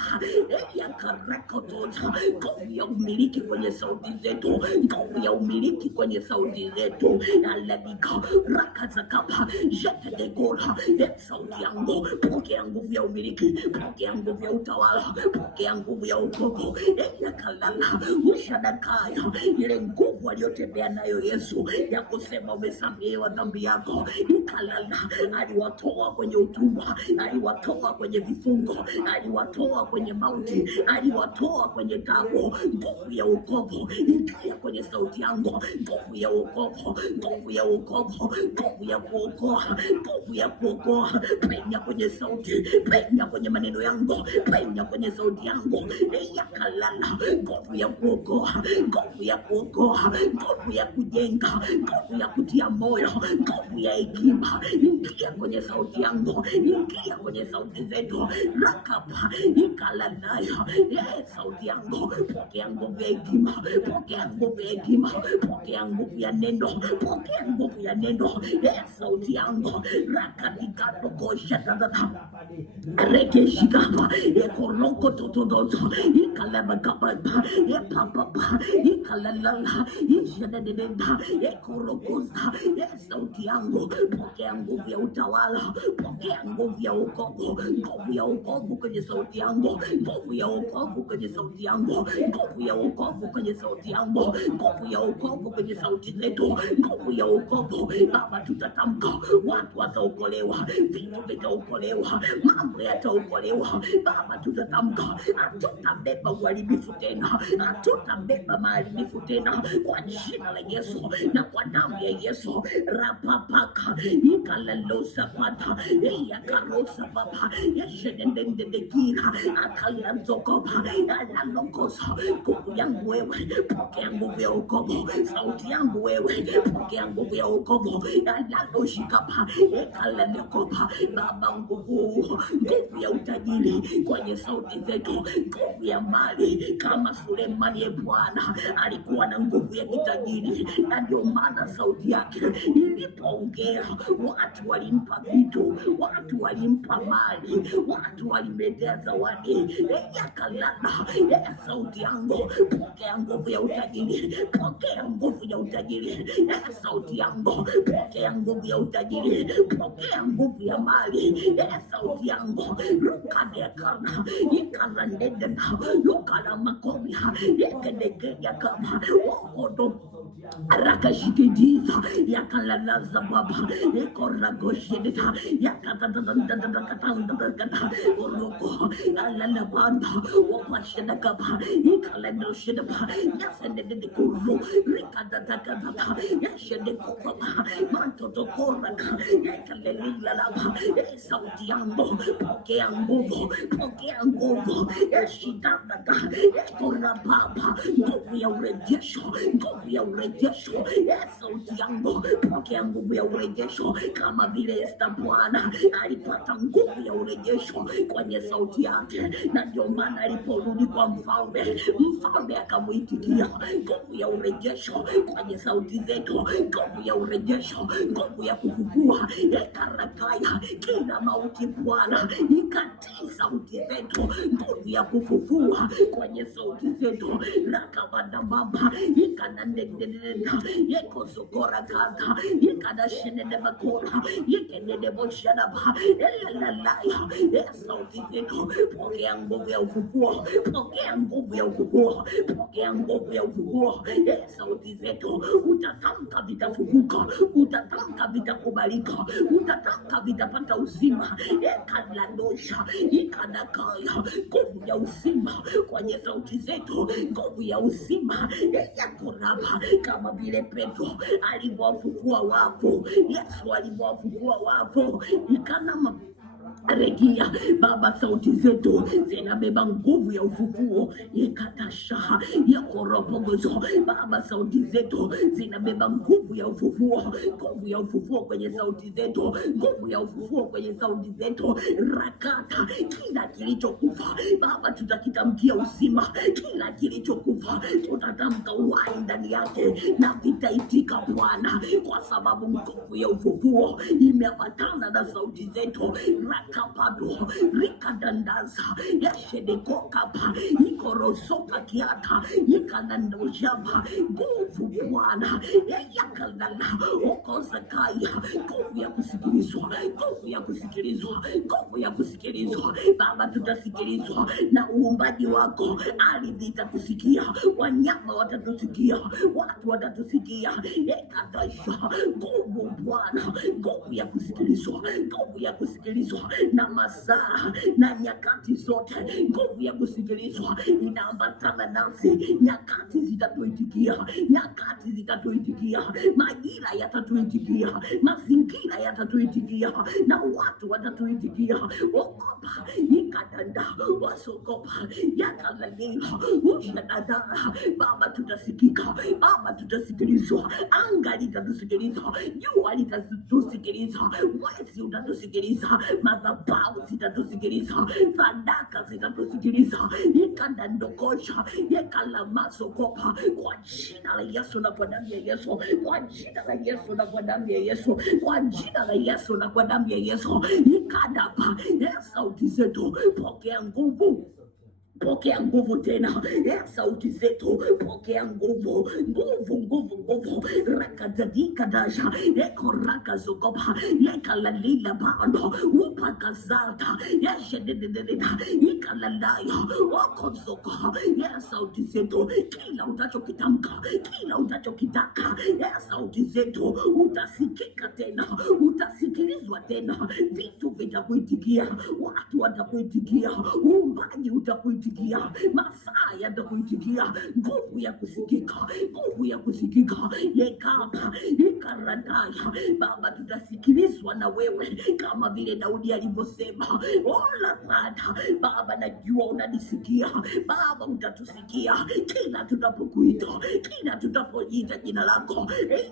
yakarakotoza, nguvu ya umiliki kwenye sauti zetu, nguvu ya umiliki kwenye sauti zetu. Aladika rakazakapa jetedekora. Sauti yangu, pokea nguvu ya umiliki, pokea nguvu ya utawala, pokea nguvu ya ukoko. Yakalala ushadakaya, ile nguvu aliyotembea nayo Yesu ya kusema umesamehewa dhambi yako. Ikalala, aliwatoa kwenye utumwa, aliwatoa kwenye vifungo, aliwatoa kwenye mauti, aliwatoa kwenye tabu. Nguvu ya wokovu ingia kwenye sauti yangu, nguvu ya wokovu, nguvu ya wokovu, nguvu ya kuokoa, nguvu ya kuokoa. Penya kwenye sauti, penya kwenye maneno yangu, penya kwenye sauti yangu. Yakalala, nguvu ya kuokoa, nguvu ya kuokoa, nguvu ya kujenga, nguvu ya kutia moyo, nguvu ya hekima ingia kwenye sauti yangu, ingia kwenye sauti zetu. Rakapa ikalalayo, sauti yangu, pokea nguvu ya hekima, pokea nguvu ya hekima, pokea nguvu ya neno, pokea nguvu ya neno. Sauti yangu, rakadikato kosha tadada rekeshikapa ekoroko totodozo ikalabakapa epapapa ikalalala ishadadedenda ekorokoza. Sauti yangu, pokea nguvu ya utawala, pokea nguvu ya wokovu, nguvu ya wokovu kwenye sauti yangu, nguvu ya wokovu kwenye sauti yangu, nguvu ya wokovu kwenye sauti yangu, nguvu ya wokovu kwenye sauti zetu, nguvu ya wokovu. Baba, tutatamka, watu wataokolewa, vitu vitaokolewa, mambo yataokolewa. Baba, tutatamka, hatutabeba uharibifu tena, hatutabeba maharibifu tena, kwa jina la Yesu na kwa damu ya Yesu. Rapapaka ikalalosa pata yakarosa papa yashedendendekira akalanzokopa alalokosa. Nguvu yangu wewe, pokea nguvu ya wokovu. Sauti yangu wewe, pokea nguvu ya wokovu. Alaloshikapa ekalanekopa. Baba, nguvu ya utajiri kwenye sauti zetu, nguvu ya mali kama Sulemani. Bwana alikuwa na nguvu ya kitajiri, na ndio maana sauti yake ilipoongea watu walimpa vitu, watu walimpa mali, watu walimletea zawadi. Yakalala, sauti yangu, pokea nguvu ya utajiri, pokea nguvu ya utajiri. Sauti yangu, pokea nguvu ya utajiri, pokea nguvu ya mali. Sauti yangu, rukadekana ikarandedena lukala makomia yekedekenya kama okodo rakashikidiza yakalalaza baba ekoragoshedeta yakatatatatatatatata oroko alalabanda wapashedakapa ikaladoshedapa yasededekuru rikatatakatata yashedekukapa mantotokoraka yakalelilalaba. Sauti yangu, pokea nguvu, pokea nguvu. Eshidadaka ekorababa, nguvu ya urejesho, nguvu ya urejesho. Sauti yangu, pokea nguvu ya urejesho, kama vile Esta Bwana alipata nguvu ya urejesho kwenye sauti yake, na ndio maana aliporudi kwa mfalme, mfalme akamuitikia. Nguvu ya urejesho kwenye sauti zetu, nguvu ya urejesho, nguvu ya kufufua. Ekarakaya kila mauti Bwana ikatii sauti zetu, nguvu ya kufufua kwenye sauti zetu. Rakabadababa yekanandedededa yekozokora kata yekadashenede bakora yekenede boshadaba elalalaya sauti zetu. Pokea nguvu ya ufufuo, pokea nguvu ya ufufuo, pokea nguvu ya ufufuo. Sauti zetu, utatamka vitafufuka, utatamka vitakubalika, utatamka vitapata uzima. Ekaladosha ikadakaya, nguvu ya uzima kwenye sauti zetu, nguvu ya uzima yakoraba, kama vile Petro alivyowafufua wafu, Yesu alivyowafufua wafu, ikanama regia Baba, sauti zetu zinabeba nguvu ya ufufuo. Yekatasha yakoropogozo Baba, sauti zetu zinabeba nguvu ya ufufuo, nguvu ya ufufuo kwenye sauti zetu, nguvu ya ufufuo kwenye sauti zetu. Rakata kila kilichokufa Baba, tutakitamkia uzima, kila kilichokufa tutatamka uhai ndani yake, na vitaitika Bwana, kwa sababu nguvu ya ufufuo imeambatana na sauti zetu. Rakapado rikadandaza yashedekokapa ikorosoka kiata ikanandojaba, nguvu Bwana yakalala okozakaya, nguvu ya kusikilizwa, nguvu ya kusikilizwa, nguvu ya kusikilizwa. Baba, tutasikilizwa na uumbaji wako, ardhi itatusikia, wanyama watatusikia, watu watatusikia. Ekatasha nguvu Bwana, nguvu ya kusikilizwa, nguvu ya kusikilizwa na masaa na nyakati zote. Nguvu ya kusikilizwa inaambatana nasi, nyakati zitatuitikia, nyakati zitatuitikia, majira yatatuitikia, mazingira yatatuitikia, na watu watatuitikia. Okopa ikadanda wasokopa yakalalila ushadadara. Baba, tutasikika, Baba, tutasikilizwa, anga litatusikiliza, jua litatusikiliza, mwezi utatusikiliza, madhabahu zitatusikiliza, sadaka zitatusikiliza. Ikandandokosha yekalamasokopa, kwa jina la Yesu na kwa damu ya Yesu, kwa jina la Yesu na kwa damu ya Yesu, kwa jina la Yesu na kwa damu ya Yesu. Ikadapa sauti zetu, pokea nguvu, pokea nguvu tena. Sauti zetu, pokea nguvu, nguvu, nguvu, nguvu. Rakadadika dasha ekoraka zokopa yekalalila bando upakazata yeshededededa ikalalaya okozoko. Sauti zetu, kila utachokitamka, kila utachokitaka, sauti zetu utasikika tena, utasikilizwa tena, vitu vitakuitikia, watu watakuitikia, uumbaji utakuitikia, masaa yatakuitikia. Nguvu ya kusikika, nguvu ya kusikika yekapa ikaradaya. Baba, tutasikilizwa na wewe kama vile Daudi alivyosema, ola Bwana. Baba, najua unanisikia Baba, utatusikia kila tutapokuita, kila tutapoita jina lako.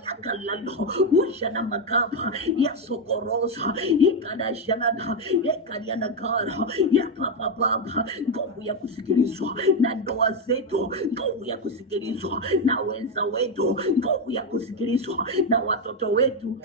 Yakalalo usha na makapa yasokorosa ikadashanada yekalianakara yapapa baba. Nguvu ya kusikilizwa na ndoa zetu, nguvu ya kusikilizwa na wenza wetu, nguvu ya kusikilizwa na watoto wetu,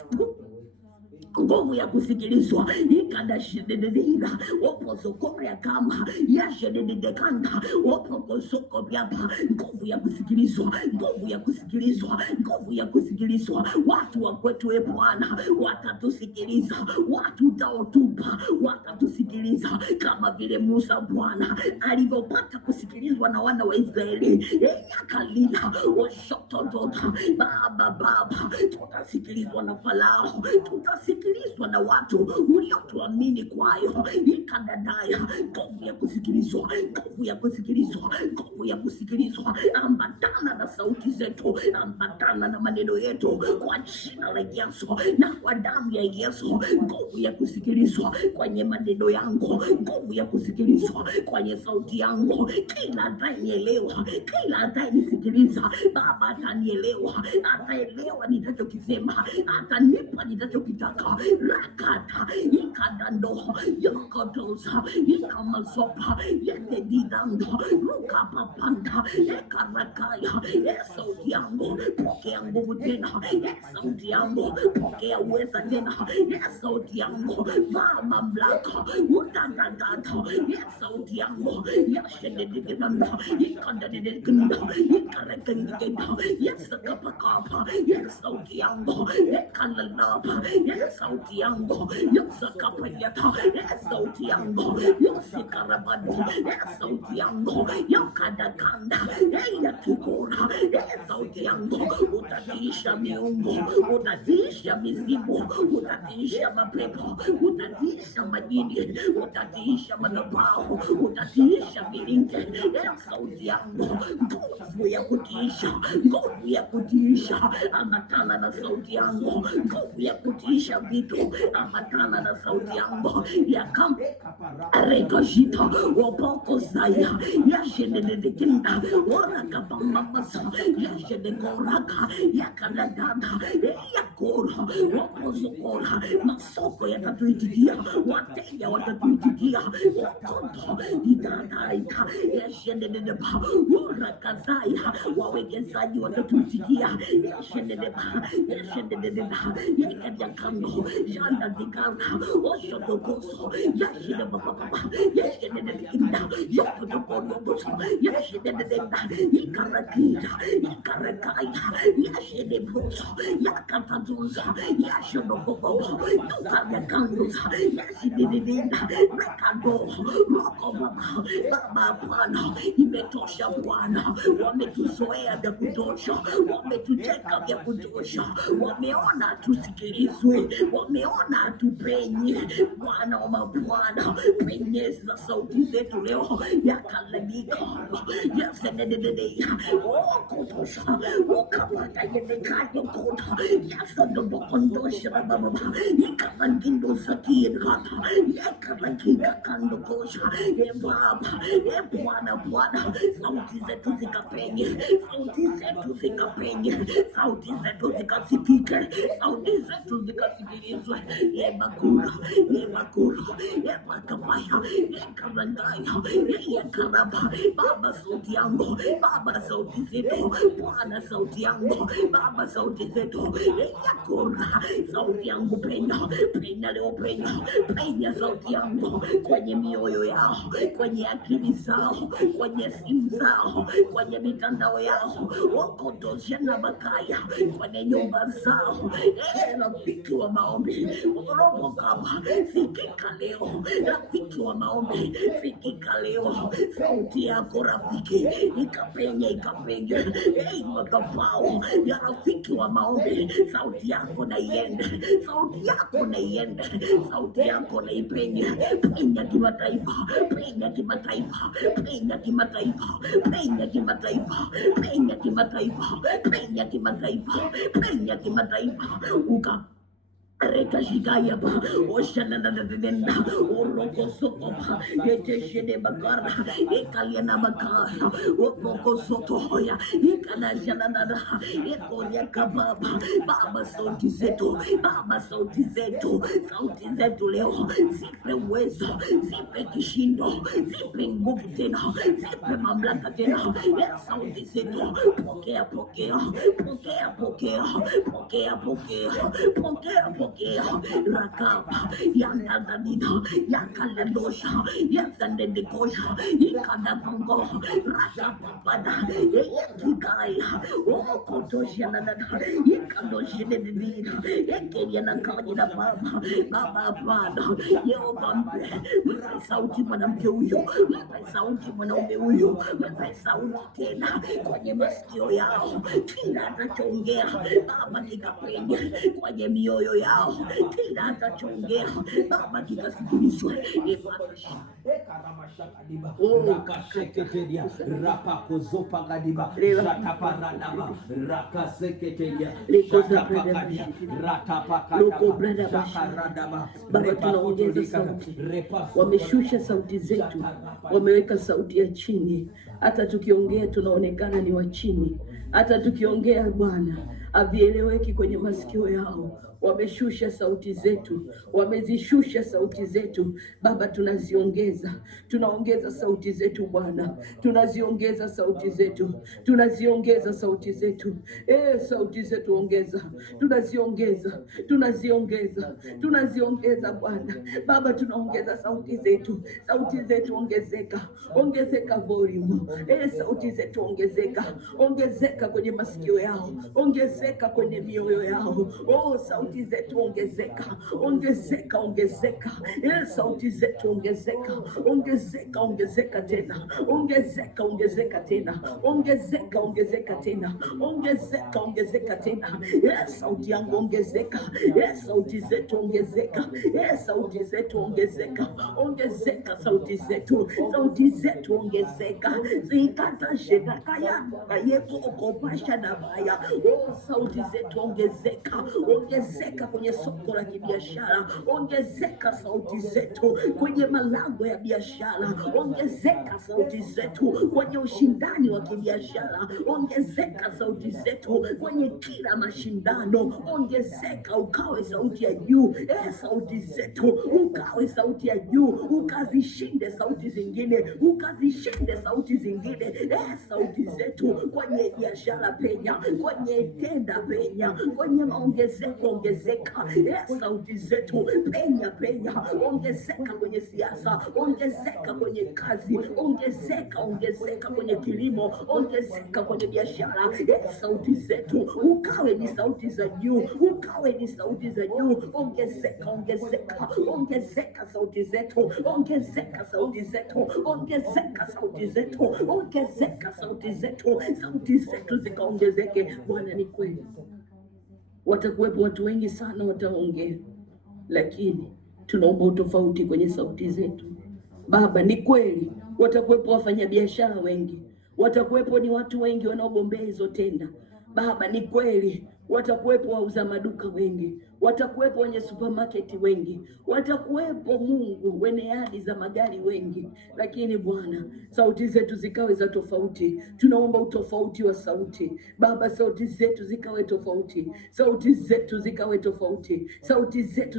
nguvu ya kusikilizwa ikadashidededila opozokora ya kama yashedededekanda opozoko byapa. Nguvu ya kusikilizwa, nguvu ya kusikilizwa, nguvu ya kusikilizwa. Watu wa kwetu, Bwana, watatusikiliza, watu utaotupa watatusikiliza, kama vile Musa Bwana alivyopata kusikilizwa na wana wa Israeli. Yakalila washotodota Baba, tutasikilizwa na Farao, tutasikilizwa na watu uliotuamini kwayo. Ikadadaya nguvu ya kusikilizwa, nguvu ya kusikilizwa, nguvu ya kusikilizwa. Ambatana na sauti zetu, ambatana na maneno yetu, kwa jina la Yesu na kwa damu ya Yesu. Nguvu ya kusikilizwa kwenye maneno yangu, nguvu ya kusikilizwa kwenye sauti yangu. Kila atanielewa, kila atanisikiliza Baba atanielewa, ataelewa nitachokisema, atanipa nitachokitaka. rakata ikadando yokotosa ikamazopa yedidando rukapapanda ekarakaya sauti yangu pokea nguvu tena sauti yangu pokea uweza tena sauti yangu vaa mamlaka utandandanda sauti yangu yashedededanda ikandadedekanda ikarekengekenda yesakapakapa sauti yangu ekalalapa sauti yangu yosakapayata sauti yangu yosikarabadi sauti yangu yokadakanda yakikura sauti yangu utatiisha miungu utatiisha mizimu utatiisha mapepo utatiisha majini utatiisha madhabahu utatiisha milinge sauti yangu nguvu ya kutiisha nguvu ya kutiisha amatana na sauti yangu nguvu ya kutiisha vitu amatana na sauti yangu yakam rekajita wapoko saya yashededekinda warakapamamasa yashedekoraka yakanadada yakora wakozokora masoko yatatuitikia wateja watatuitikia wakoto itataita yashededeba urakazaya wawekezaji watatuitikia yashededeba yakadiakando jandadikana oshodokoso yashedebababa yashededekina yotodokodoboso yashededenda ikarakira ikarakaya yashedebroso yakatatunza yashodokobobo yukadakanduza yashededenda rekado rokobaba baba Bwana imetosha Bwana wametuzoea vya kutosha wametuteka vya kutosha wameona tusikilizwe wameona tupenye Bwana wa mabwana penyeza sauti zetu leo yakaladika yasenedede okotosha ukapata yedekayo kota yasadobokondosha baba ikamangindo sakirata yakalakika kandokosha baba Bwana sauti zetu zikapenye sauti zetu zikapenye sauti zetu zikasikike sauti zetu zikasikilizwe yebakura yebakabaya yekarandaya yekaraba baba sauti yangu baba sauti zetu Bwana sauti yangu baba sauti zetu yakura sauti yangu penya leo penya sauti yangu kwenye mioyo yao kwenye akili zao kwenye simu zao kwenye mitandao yao wakotozena makaya kwenye nyumba zao rafiki wa maombi robo kama sikika leo rafiki wa maombi sikika leo sauti yako rafiki ikapenye madhabahu ya rafiki wa maombi sauti yako na iende sauti yako na iende sauti yako na ipenye penya kimataifa penya kimataifa penya kimataifa penya kimataifa penya kimataifa penya kimataifa penya kimataifa uka rekashikaya ba oshana na denda oroko sokopa yeteshede bakara ekaliana makara oroko sotoya ikana jana na ekolia kababa baba sauti zetu leo zipe uwezo zipe kishindo zipe nguvu tena zipe mamlaka tena sauti zetu pokea rakaba yandadina yakaledosha yazandedekosha ikadakongo rakababada yakikaya okotoshanadada ikadoshededina ekelianakanyina baba bada Yehova mpe sauti mwanamke huyo mpe sauti mwanaume huyo mpe sauti tena kwenye masikio yao kila atachoongea baba kikapenye kwenye mioyo yao kila atachongea baba kikasikilizwe rakasheketeria rapakozopagadiba rataparadaba rakaseketeria ratapakadia ratapakaradaba. Baba, tunaongeza sauti. Wameshusha sauti zetu, wameweka sauti ya chini. Hata tukiongea tunaonekana ni wa chini. Hata tukiongea Bwana havieleweki kwenye masikio yao. Wameshusha sauti zetu, wamezishusha sauti zetu Baba, tunaongeza sauti zetu Bwana, tunaziongeza sauti zetu, tunaziongeza sauti zetu, sauti zetu ongeza, tunaziongeza Bwana. Baba, tunaongeza sauti zetu ongezeka volume, sauti zetu ongezeka kwenye masikio yao, ongezeka kwenye mioyo yao, sauti zetu ongezeka, sauti zetu ongezeka tena, ongezeka tena, sauti yangu ongezeka, sauti zetu ongezeka, sauti zetu ongezeka, sauti zetu ongezeka, zikata shedakaya kayeko okopasha na baya, sauti zetu ongezeka kwenye soko la kibiashara, ongezeka sauti zetu kwenye malango ya biashara, ongezeka sauti zetu kwenye ushindani wa kibiashara, ongezeka sauti zetu kwenye kila mashindano, ongezeka, ukawe sauti ya juu, sauti zetu ukawe sauti ya juu, ukazishinde sauti zingine, sauti zetu kwenye biashara penya, kwenye tenda penya, kwenye maongezeko ongezeka, sauti zetu penya, ongezeka kwenye siasa, ongezeka kwenye kazi, ongezeka kwenye kilimo, ongezeka kwenye biashara, sauti zetu ukawe ni sauti za juu, ongezeka sauti zetu, sauti zetu zikaongezeke. Bwana, ni kweli watakuwepo watu wengi sana wataongea, lakini tunaomba utofauti kwenye sauti zetu Baba. Ni kweli watakuwepo wafanyabiashara wengi, watakuwepo ni watu wengi wanaogombea hizo tenda Baba. Ni kweli watakuwepo wauza maduka wengi, watakuwepo wenye supermarket wengi, watakuwepo Mungu wenye hadi za magari wengi, lakini Bwana, sauti zetu zikawe za tofauti. Tunaomba utofauti wa sauti Baba, sauti zetu zikawe tofauti, sauti zetu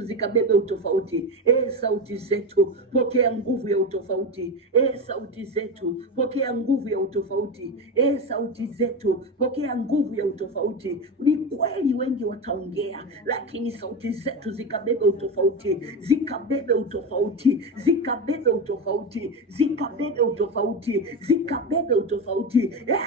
zikabebe utofauti. Sauti zetu pokea nguvu ya utofauti, sauti zetu pokea nguvu ya utofauti, sauti zetu pokea nguvu ya utofauti. Ni kweli wengi wataongea, lakini sauti zetu zikabebe utofauti,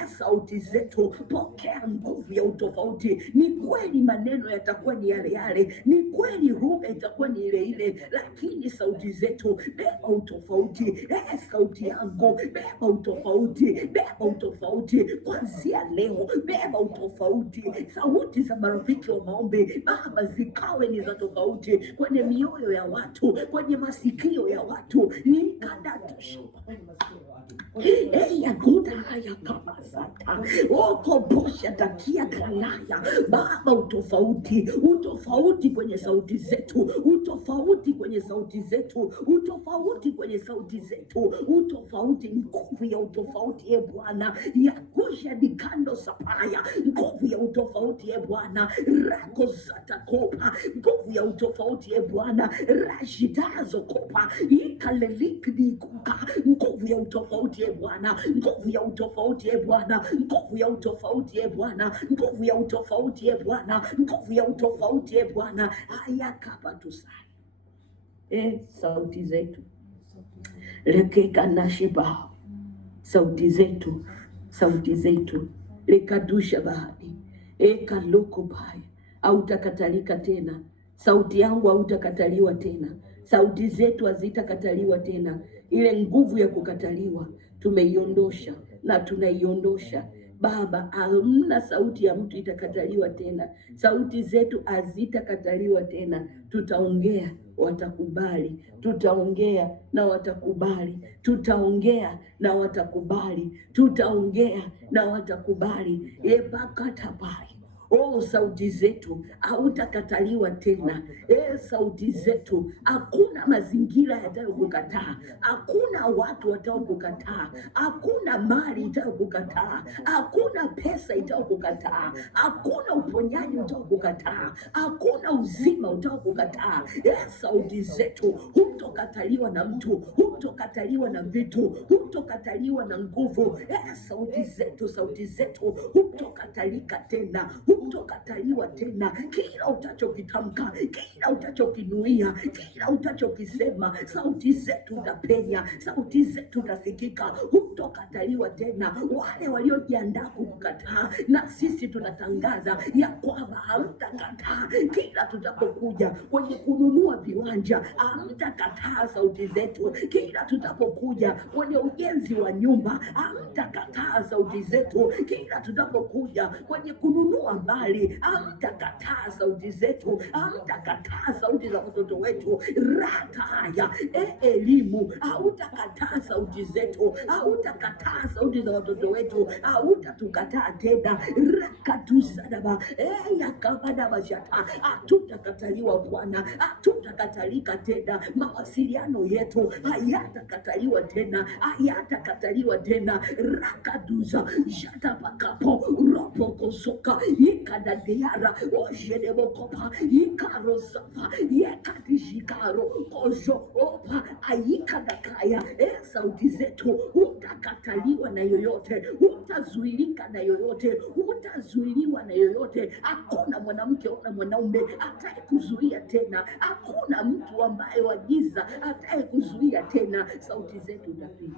sauti zetu pokea nguvu ya utofauti. Ni kweli maneno yatakuwa ni yale yale, ni kweli lugha itakuwa ni ile ile, lakini sauti zetu beba utofauti. Sauti yangu beba utofauti, kuanzia leo beba utofauti. Sauti za marafiki wa maombi Baba zikawe ni za tofauti kwenye mioyo ya watu, kwenye masikio ya watu. Nikadatusha haya kabasata okobosha takia kanaya Baba, utofauti kwenye sauti zetu, utofauti, nguvu ya utofauti Bwana, yakusha dikando sapaya, nguvu ya utofauti Bwana, rako zatakopa, nguvu ya utofauti Bwana, rashitazo kopa ikalelikdi kuka, nguvu ya utofauti Bwana, nguvu ya utofauti Bwana, nguvu ya utofauti Bwana, haya kapa tusai sauti zetu lekeka nashiba, sauti zetu lekadusha bahadi ekaloko baya, hautakatalika tena. Sauti yangu hautakataliwa tena, sauti zetu hazitakataliwa tena. Ile nguvu ya kukataliwa tumeiondosha na tunaiondosha Baba. Hamna sauti ya mtu itakataliwa tena, sauti zetu hazitakataliwa tena. Tutaongea watakubali, tutaongea na watakubali, sauti zetu hautakataliwa tena. Sauti zetu, hakuna mazingira yatayokukataa, hakuna watu wataokukataa, hakuna mali itayokukataa, hakuna pesa itayokukataa, hakuna uponyaji utaokukataa, hakuna uzima utaokukataa. Sauti zetu, hutokataliwa na mtu, hutokataliwa na vitu, hutokataliwa na nguvu. Sauti zetu hutokatalika tena, hutokataliwa tena. Kila utachokitamka, kila utachokinuia, kila utachokisema, sauti zetu utapenya, sauti zetu utasikika, hutokataliwa tena. Wale waliojiandaa kukukataa, na sisi tunatangaza ya kwamba hamtakataa. Kila tutapokuja kwenye kununua viwanja, hamtakataa sauti zetu. Kila tutapokuja kwenye ujenzi wa nyumba, hamtakataa sauti zetu. Kila tutapokuja kwenye kununua mali, hamtakataa sauti zetu, hamtakataa sauti za watoto wetu. Rataya elimu, hautakataa sauti zetu, hautakataa sauti za watoto wetu, hautatukataa tena. Rakatuzadaba yakabadabashata, hatutakataliwa Bwana, hatutakatalika tena. Mawasiliano yetu hayatakataliwa tena, hayatakataliwa tena. Rakaduza jatapakapo ropokosoka ikadadeara ojedebokopa ikarosafa yekadishikaro kojo opa aikadakaya. Sauti zetu hutakataliwa na yoyote, hutazuilika na yoyote, hutazuiliwa na yoyote. Hakuna mwanamke wala mwanaume ataye kuzuia tena, hakuna mtu ambaye wagiza ataye kuzuia tena. Sauti zetu zitapenya,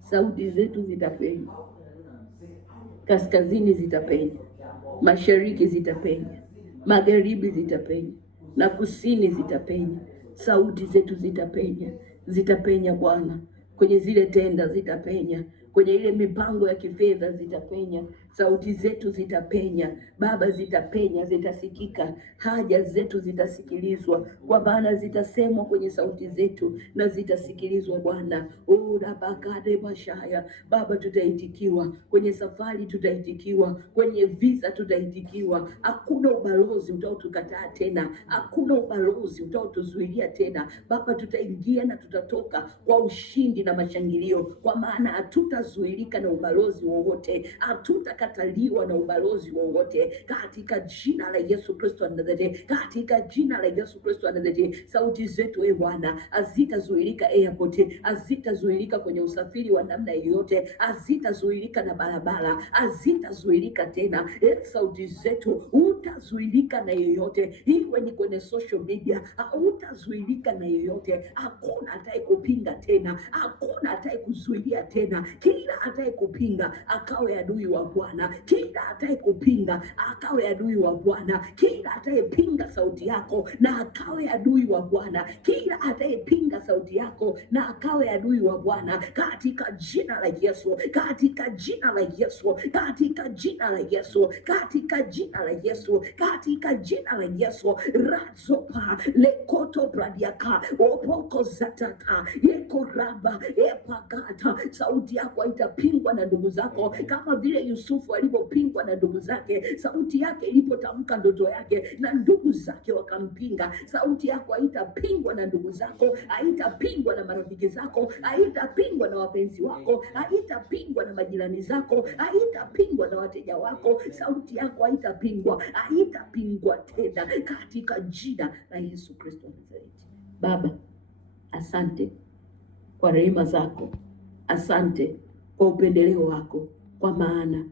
sauti zetu zitapenya, kaskazini zitapenya, mashariki zitapenya, magharibi zitapenya, na kusini zitapenya. Sauti zetu zitapenya, zitapenya Bwana, kwenye zile tenda zitapenya, kwenye ile mipango ya kifedha zitapenya. Sauti zetu zitapenya Baba, zitapenya, zitasikika. Haja zetu zitasikilizwa, kwa maana zitasemwa kwenye sauti zetu na zitasikilizwa Bwana. Bashaya Baba, tutaitikiwa kwenye safari, tutaitikiwa kwenye visa, tutaitikiwa. Hakuna ubalozi utaotukataa tena, hakuna ubalozi utaotuzuilia tena Baba. Tutaingia na tutatoka kwa ushindi na mashangilio, kwa maana hatutazuilika na ubalozi wowote, hatutakataliwa na ubalozi wowote, katika jina la Yesu Kristo wa Nazareti, katika jina la Yesu Kristo wa Nazareti. Sauti zetu Bwana hazitazuilika airport, hazitazuilika kwenye usafiri wa namna yoyote, hazitazuilika na barabara, hazitazuilika tena. Sauti zetu hutazuilika na yoyote, iwe ni kwenye social media, hutazuilika na yoyote. Hakuna ataye kupinga tena, hakuna ataye kuzuilia tena. Kila ataye kupinga akawe adui wa Bwana, kila ataye kupinga akawe adui wa Bwana, kila atayepinga sauti yako na akawe adui wa Bwana, kila atayepinga sauti yako na akawe adui wa Bwana, katika jina la Yesu, katika jina la Yesu, katika jina la Yesu, katika jina la Yesu, katika jina la Yesu. Razopa lekoto bradiaka opoko zatata yekoraba epagata. Sauti yako haitapingwa na ndugu zako, kama vile Yusufu alipopingwa na ndugu zake. Sauti yake ilipotamka ndoto yake na ndugu zake wakampinga. Sauti yako haitapingwa na ndugu zako, haitapingwa na marafiki zako, haitapingwa na wapenzi wako, haitapingwa na majirani zako, haitapingwa na wateja wako. Sauti yako haitapingwa, haitapingwa tena, katika jina la Yesu Kristo wa Nazareti. Baba, asante kwa rehema zako, asante kwa upendeleo wako, kwa maana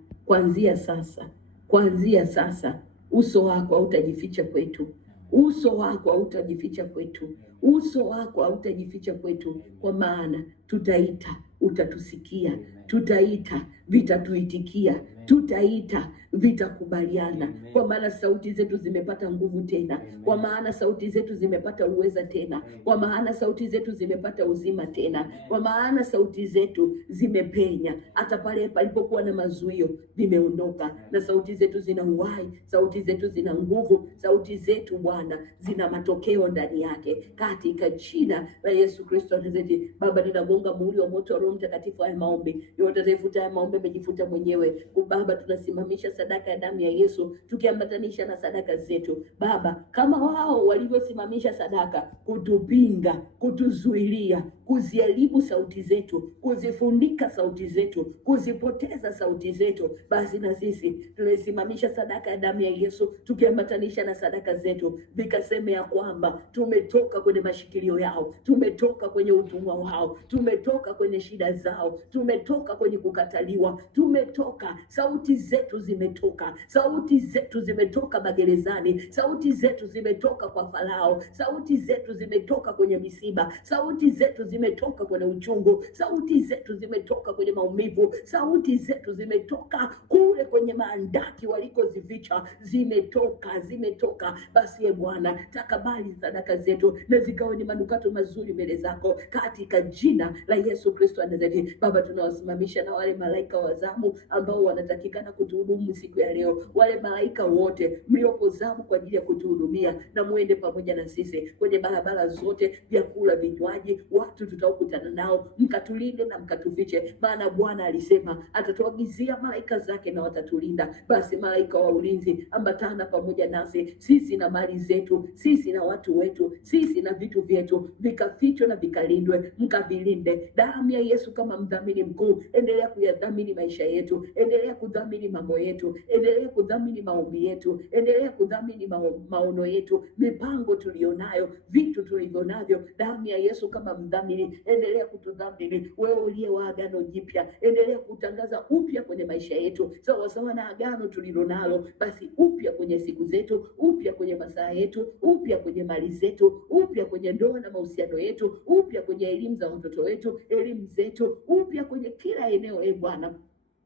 kuanzia sasa uso wako hautajificha kwetu, uso wako hautajificha kwetu, uso wako hautajificha kwetu, kwa maana tutaita, utatusikia, tutaita, vitatuitikia, tutaita, vitakubaliana, kwa maana sauti zetu zimepata nguvu tena, kwa maana sauti zetu zimepata uweza tena, kwa maana sauti zetu zimepata uzima tena, kwa maana sauti zetu zimepenya. Hata pale palipokuwa na mazuio vimeondoka, na sauti zetu zina uhai, sauti zetu zina nguvu, sauti zetu Bwana zina matokeo ndani yake, katika jina la Yesu Kristo Nazareti. Baba, ninagonga muhuri wa moto wa Roho Mtakatifu. Haya maombi yote atafuta, haya maombi amejifuta mwenyewe. Baba, tunasimamisha sadaka ya damu ya Yesu, tukiambatanisha na sadaka zetu Baba, kama wao walivyosimamisha sadaka kutupinga, kutuzuilia, kuziharibu sauti zetu, kuzifundika sauti zetu, kuzipoteza sauti zetu, basi na sisi tunasimamisha sadaka ya damu ya Yesu, tukiambatanisha na sadaka zetu, vikaseme ya kwamba tumetoka kwenye mashikilio yao, tumetoka kwenye utumwa wao, tumetoka kwenye shida zao, tumetoka kwenye kukataliwa, tumetoka, sauti zetu zimetoka, sauti zetu zimetoka magerezani, sauti zetu zimetoka kwa Farao, sauti zetu zimetoka kwenye misiba, sauti zetu zimetoka kwenye uchungu, sauti zetu zimetoka kwenye maumivu, sauti zetu zimetoka kule kwenye maandaki walikozificha, zimetoka. Basi ye Bwana, takabali sadaka zetu na zikawe ni manukato mazuri mbele zako, katika jina la Yesu Kristo wa Nazareti. Baba, tunawasimamisha na wale malaika wa zamu ambao wanatakikana kutuhudumu siku ya leo, wale malaika wote mliopo zamu kwa ajili ya kutuhudumia, na muende pamoja na sisi kwenye barabara zote, vyakula, vinywaji, watu tutaokutana nao, mkatulinde na mkatufiche, maana Bwana alisema atatuagizia malaika zake na watatulinda. Basi malaika wa ulinzi, ambatana pamoja nasi, sisi na mali zetu, sisi na watu wetu, sisi na vitu vyetu, vikafichwe na vikalindwe, mkavilinde. Damu ya Yesu kama mdhamini mkuu, endelea kuyadhamini maisha yetu, endelea kudhamini mambo yetu, endelea kudhamini maombi yetu, endelea kudhamini maono yetu, mipango tulionayo, vitu tulivyonavyo. Damu ya Yesu kama mdhamini, endelea kutudhamini. Wewe uliye wa agano jipya, endelea kutangaza upya kwenye maisha yetu, sawa sawa na agano tulilonalo. Basi upya kwenye siku zetu, upya kwenye masaa yetu, upya kwenye mali zetu, upya kwenye ndoa na mahusiano yetu, upya kwenye elimu za watoto wetu, elimu zetu, upya kwenye kila eneo. Bwana,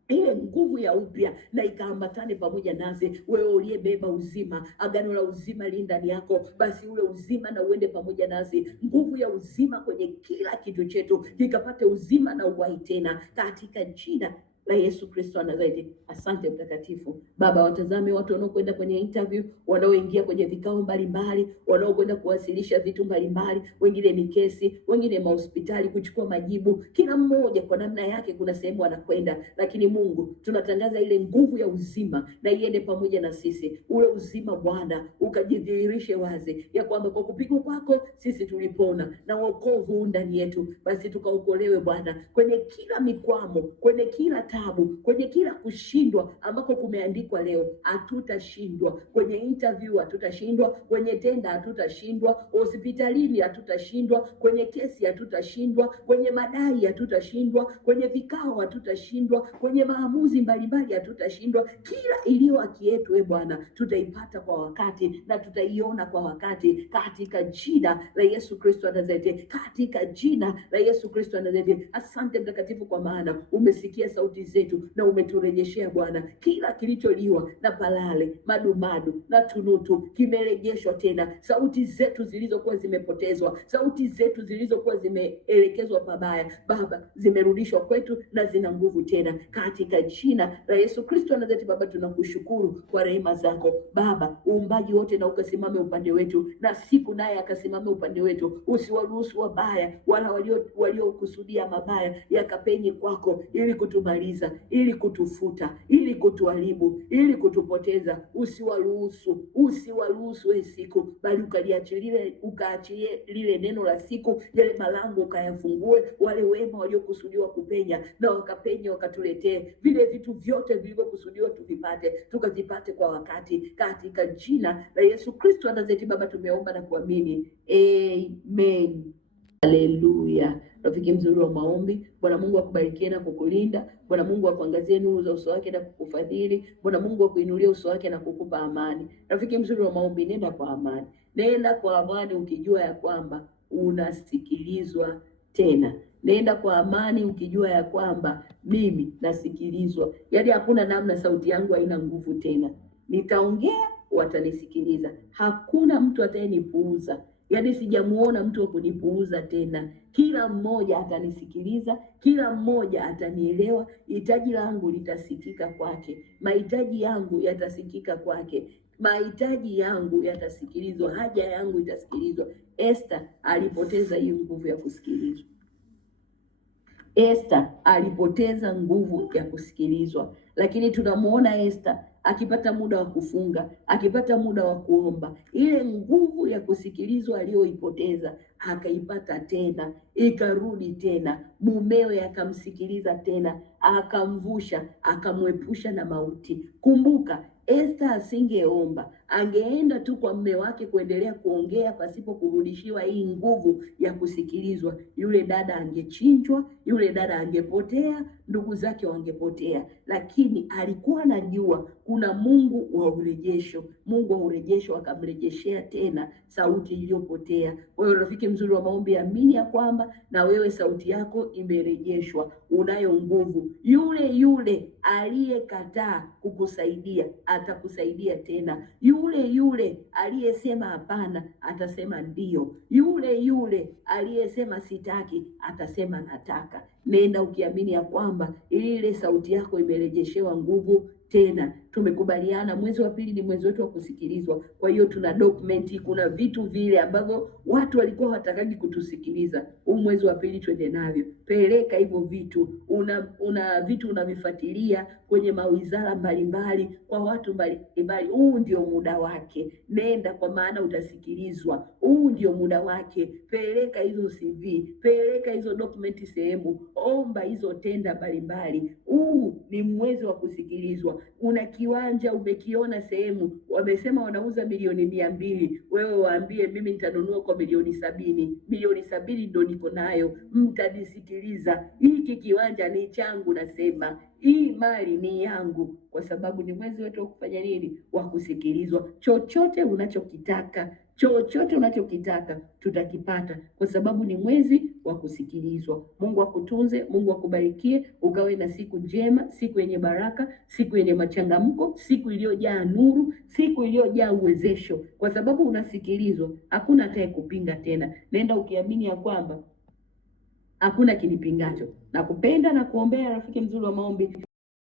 ile nguvu ya upya na ikaambatane pamoja nasi. Wewe uliyebeba uzima, agano la uzima li ndani yako, basi ule uzima na uende pamoja nasi. Nguvu ya uzima kwenye kila kitu chetu kikapate uzima na uhai tena, katika jina la Yesu Kristo wa Nazareti. Asante mtakatifu Baba, watazame watu wanaokwenda kwenye interview, wanaoingia kwenye vikao mbalimbali, wanaokwenda kuwasilisha vitu mbalimbali, wengine ni kesi, wengine mahospitali kuchukua majibu, kila mmoja kwa namna yake kuna sehemu anakwenda. Lakini Mungu, tunatangaza ile nguvu ya uzima na iende pamoja na sisi. Ule uzima Bwana ukajidhihirishe wazi ya kwamba kwa kupigwa kwako sisi tulipona na wokovu ndani yetu. Basi tukaokolewe Bwana kwenye kila mikwamo, kwenye kila tabu, kwenye kila kushindwa ambako kumeandikwa leo. Hatutashindwa kwenye interview, hatutashindwa kwenye tenda, hatutashindwa hospitalini, hatutashindwa kwenye kesi, hatutashindwa kwenye madai, hatutashindwa kwenye vikao, hatutashindwa kwenye maamuzi mbalimbali, hatutashindwa. Kila iliyo haki yetu Bwana tutaipata kwa wakati na tutaiona kwa wakati, katika jina la Yesu Kristo wa Nazareti, katika jina la Yesu Kristo wa Nazareti. Asante mtakatifu, kwa maana umesikia sauti zetu na umeturejeshea Bwana kila kilicholiwa na palale, madumadu na tunutu, kimerejeshwa tena. Sauti zetu zilizokuwa zimepotezwa, sauti zetu zilizokuwa zimeelekezwa pabaya, Baba, zimerudishwa kwetu na zina nguvu tena, katika jina la Yesu Kristo wa Nazareti. Baba, tunakushukuru kwa rehema zako Baba, uumbaji wote na ukasimame upande wetu, na siku naye akasimame upande wetu. Usiwaruhusu wabaya wala waliokusudia mabaya yakapenye kwako, ili kutumaliza, ili kutufuta, ili kutuharibu, ili kutupoteza. Usiwaruhusu siku, bali ukaachilie lile neno la siku, yale malango ukayafungue, wale wema waliokusudiwa kupenya na wakapenya, wakatuletee vile vitu vyote vilivyokusudiwa tuvipate, tukavipate kwa wakati, katika jina la Yesu Kristo wa Nazareti. Baba, tumeomba na kuamini, amen. Haleluya. Rafiki mzuri wa maombi, Bwana Mungu akubarikie na kukulinda. Bwana Mungu akuangazie nuru za uso wake na kukufadhili. Bwana Mungu akuinulie uso wake na kukupa amani. Rafiki mzuri wa maombi, nenda kwa amani. Nenda kwa amani ukijua ya kwamba unasikilizwa tena. Nenda kwa amani ukijua ya kwamba mimi nasikilizwa. Yaani hakuna namna, sauti yangu haina nguvu tena. Nitaongea, watanisikiliza. Hakuna mtu atayenipuuza. Yaani sijamuona mtu wa kunipuuza tena. Kila mmoja atanisikiliza, kila mmoja atanielewa. Hitaji langu litasikika kwake, mahitaji yangu yatasikika kwake, mahitaji yangu yatasikilizwa, haja yangu itasikilizwa. Esther alipoteza hiyo nguvu ya kusikilizwa. Esther alipoteza nguvu ya kusikilizwa, lakini tunamuona Esther akipata muda wa kufunga, akipata muda wa kuomba, ile nguvu ya kusikilizwa aliyoipoteza akaipata tena, ikarudi tena. Mumewe akamsikiliza tena, akamvusha, akamwepusha na mauti. Kumbuka, Esther asingeomba, angeenda tu kwa mume wake kuendelea kuongea pasipo kurudishiwa hii nguvu ya kusikilizwa, yule dada angechinjwa, yule dada angepotea, ndugu zake wangepotea. Lakini alikuwa anajua kuna Mungu wa urejesho. Mungu wa urejesho akamrejeshea tena sauti iliyopotea. Kwa hiyo rafiki mzuri wa maombi, amini ya kwamba na wewe sauti yako imerejeshwa, unayo nguvu. Yule yule aliyekataa kukusaidia atakusaidia tena. Yule yule aliyesema hapana atasema ndio. Yule yule aliyesema sitaki atasema nataka. Nenda ukiamini ya kwamba ile sauti yako imerejeshewa nguvu tena. Tumekubaliana mwezi wa pili ni mwezi wetu wa kusikilizwa. Kwa hiyo tuna document, kuna vitu vile ambavyo watu walikuwa watakaji kutusikiliza. Huu mwezi wa pili twende navyo. Peleka hivyo vitu. Una vitu unavifuatilia kwenye mawizara mbalimbali, kwa watu mbalimbali. Huu ndio muda wake. Nenda, kwa maana utasikilizwa. Huu ndio muda wake. Peleka hizo CV, peleka hizo document sehemu, omba hizo tenda mbalimbali. Huu ni mwezi wa kusikilizwa. Una kiwanja umekiona sehemu, wamesema wanauza milioni 200, wewe waambie mimi nitanunua kwa milioni 70. Milioni 70 ndo niko nayo, mtanisikiliza. Hiki kiwanja ni changu, nasema hii mali ni yangu, kwa sababu ni mwezi wetu wa kufanya nini? Wa kusikilizwa. Chochote unachokitaka, chochote unachokitaka tutakipata, kwa sababu ni mwezi wa kusikilizwa. Mungu akutunze, Mungu akubarikie, ukawe na siku njema, siku yenye baraka, siku yenye machangamko, siku iliyojaa nuru, siku iliyojaa uwezesho, kwa sababu unasikilizwa. Hakuna atakaye kupinga tena. Nenda ukiamini ya kwamba hakuna kinipingacho. Nakupenda na kuombea, rafiki mzuri wa maombi.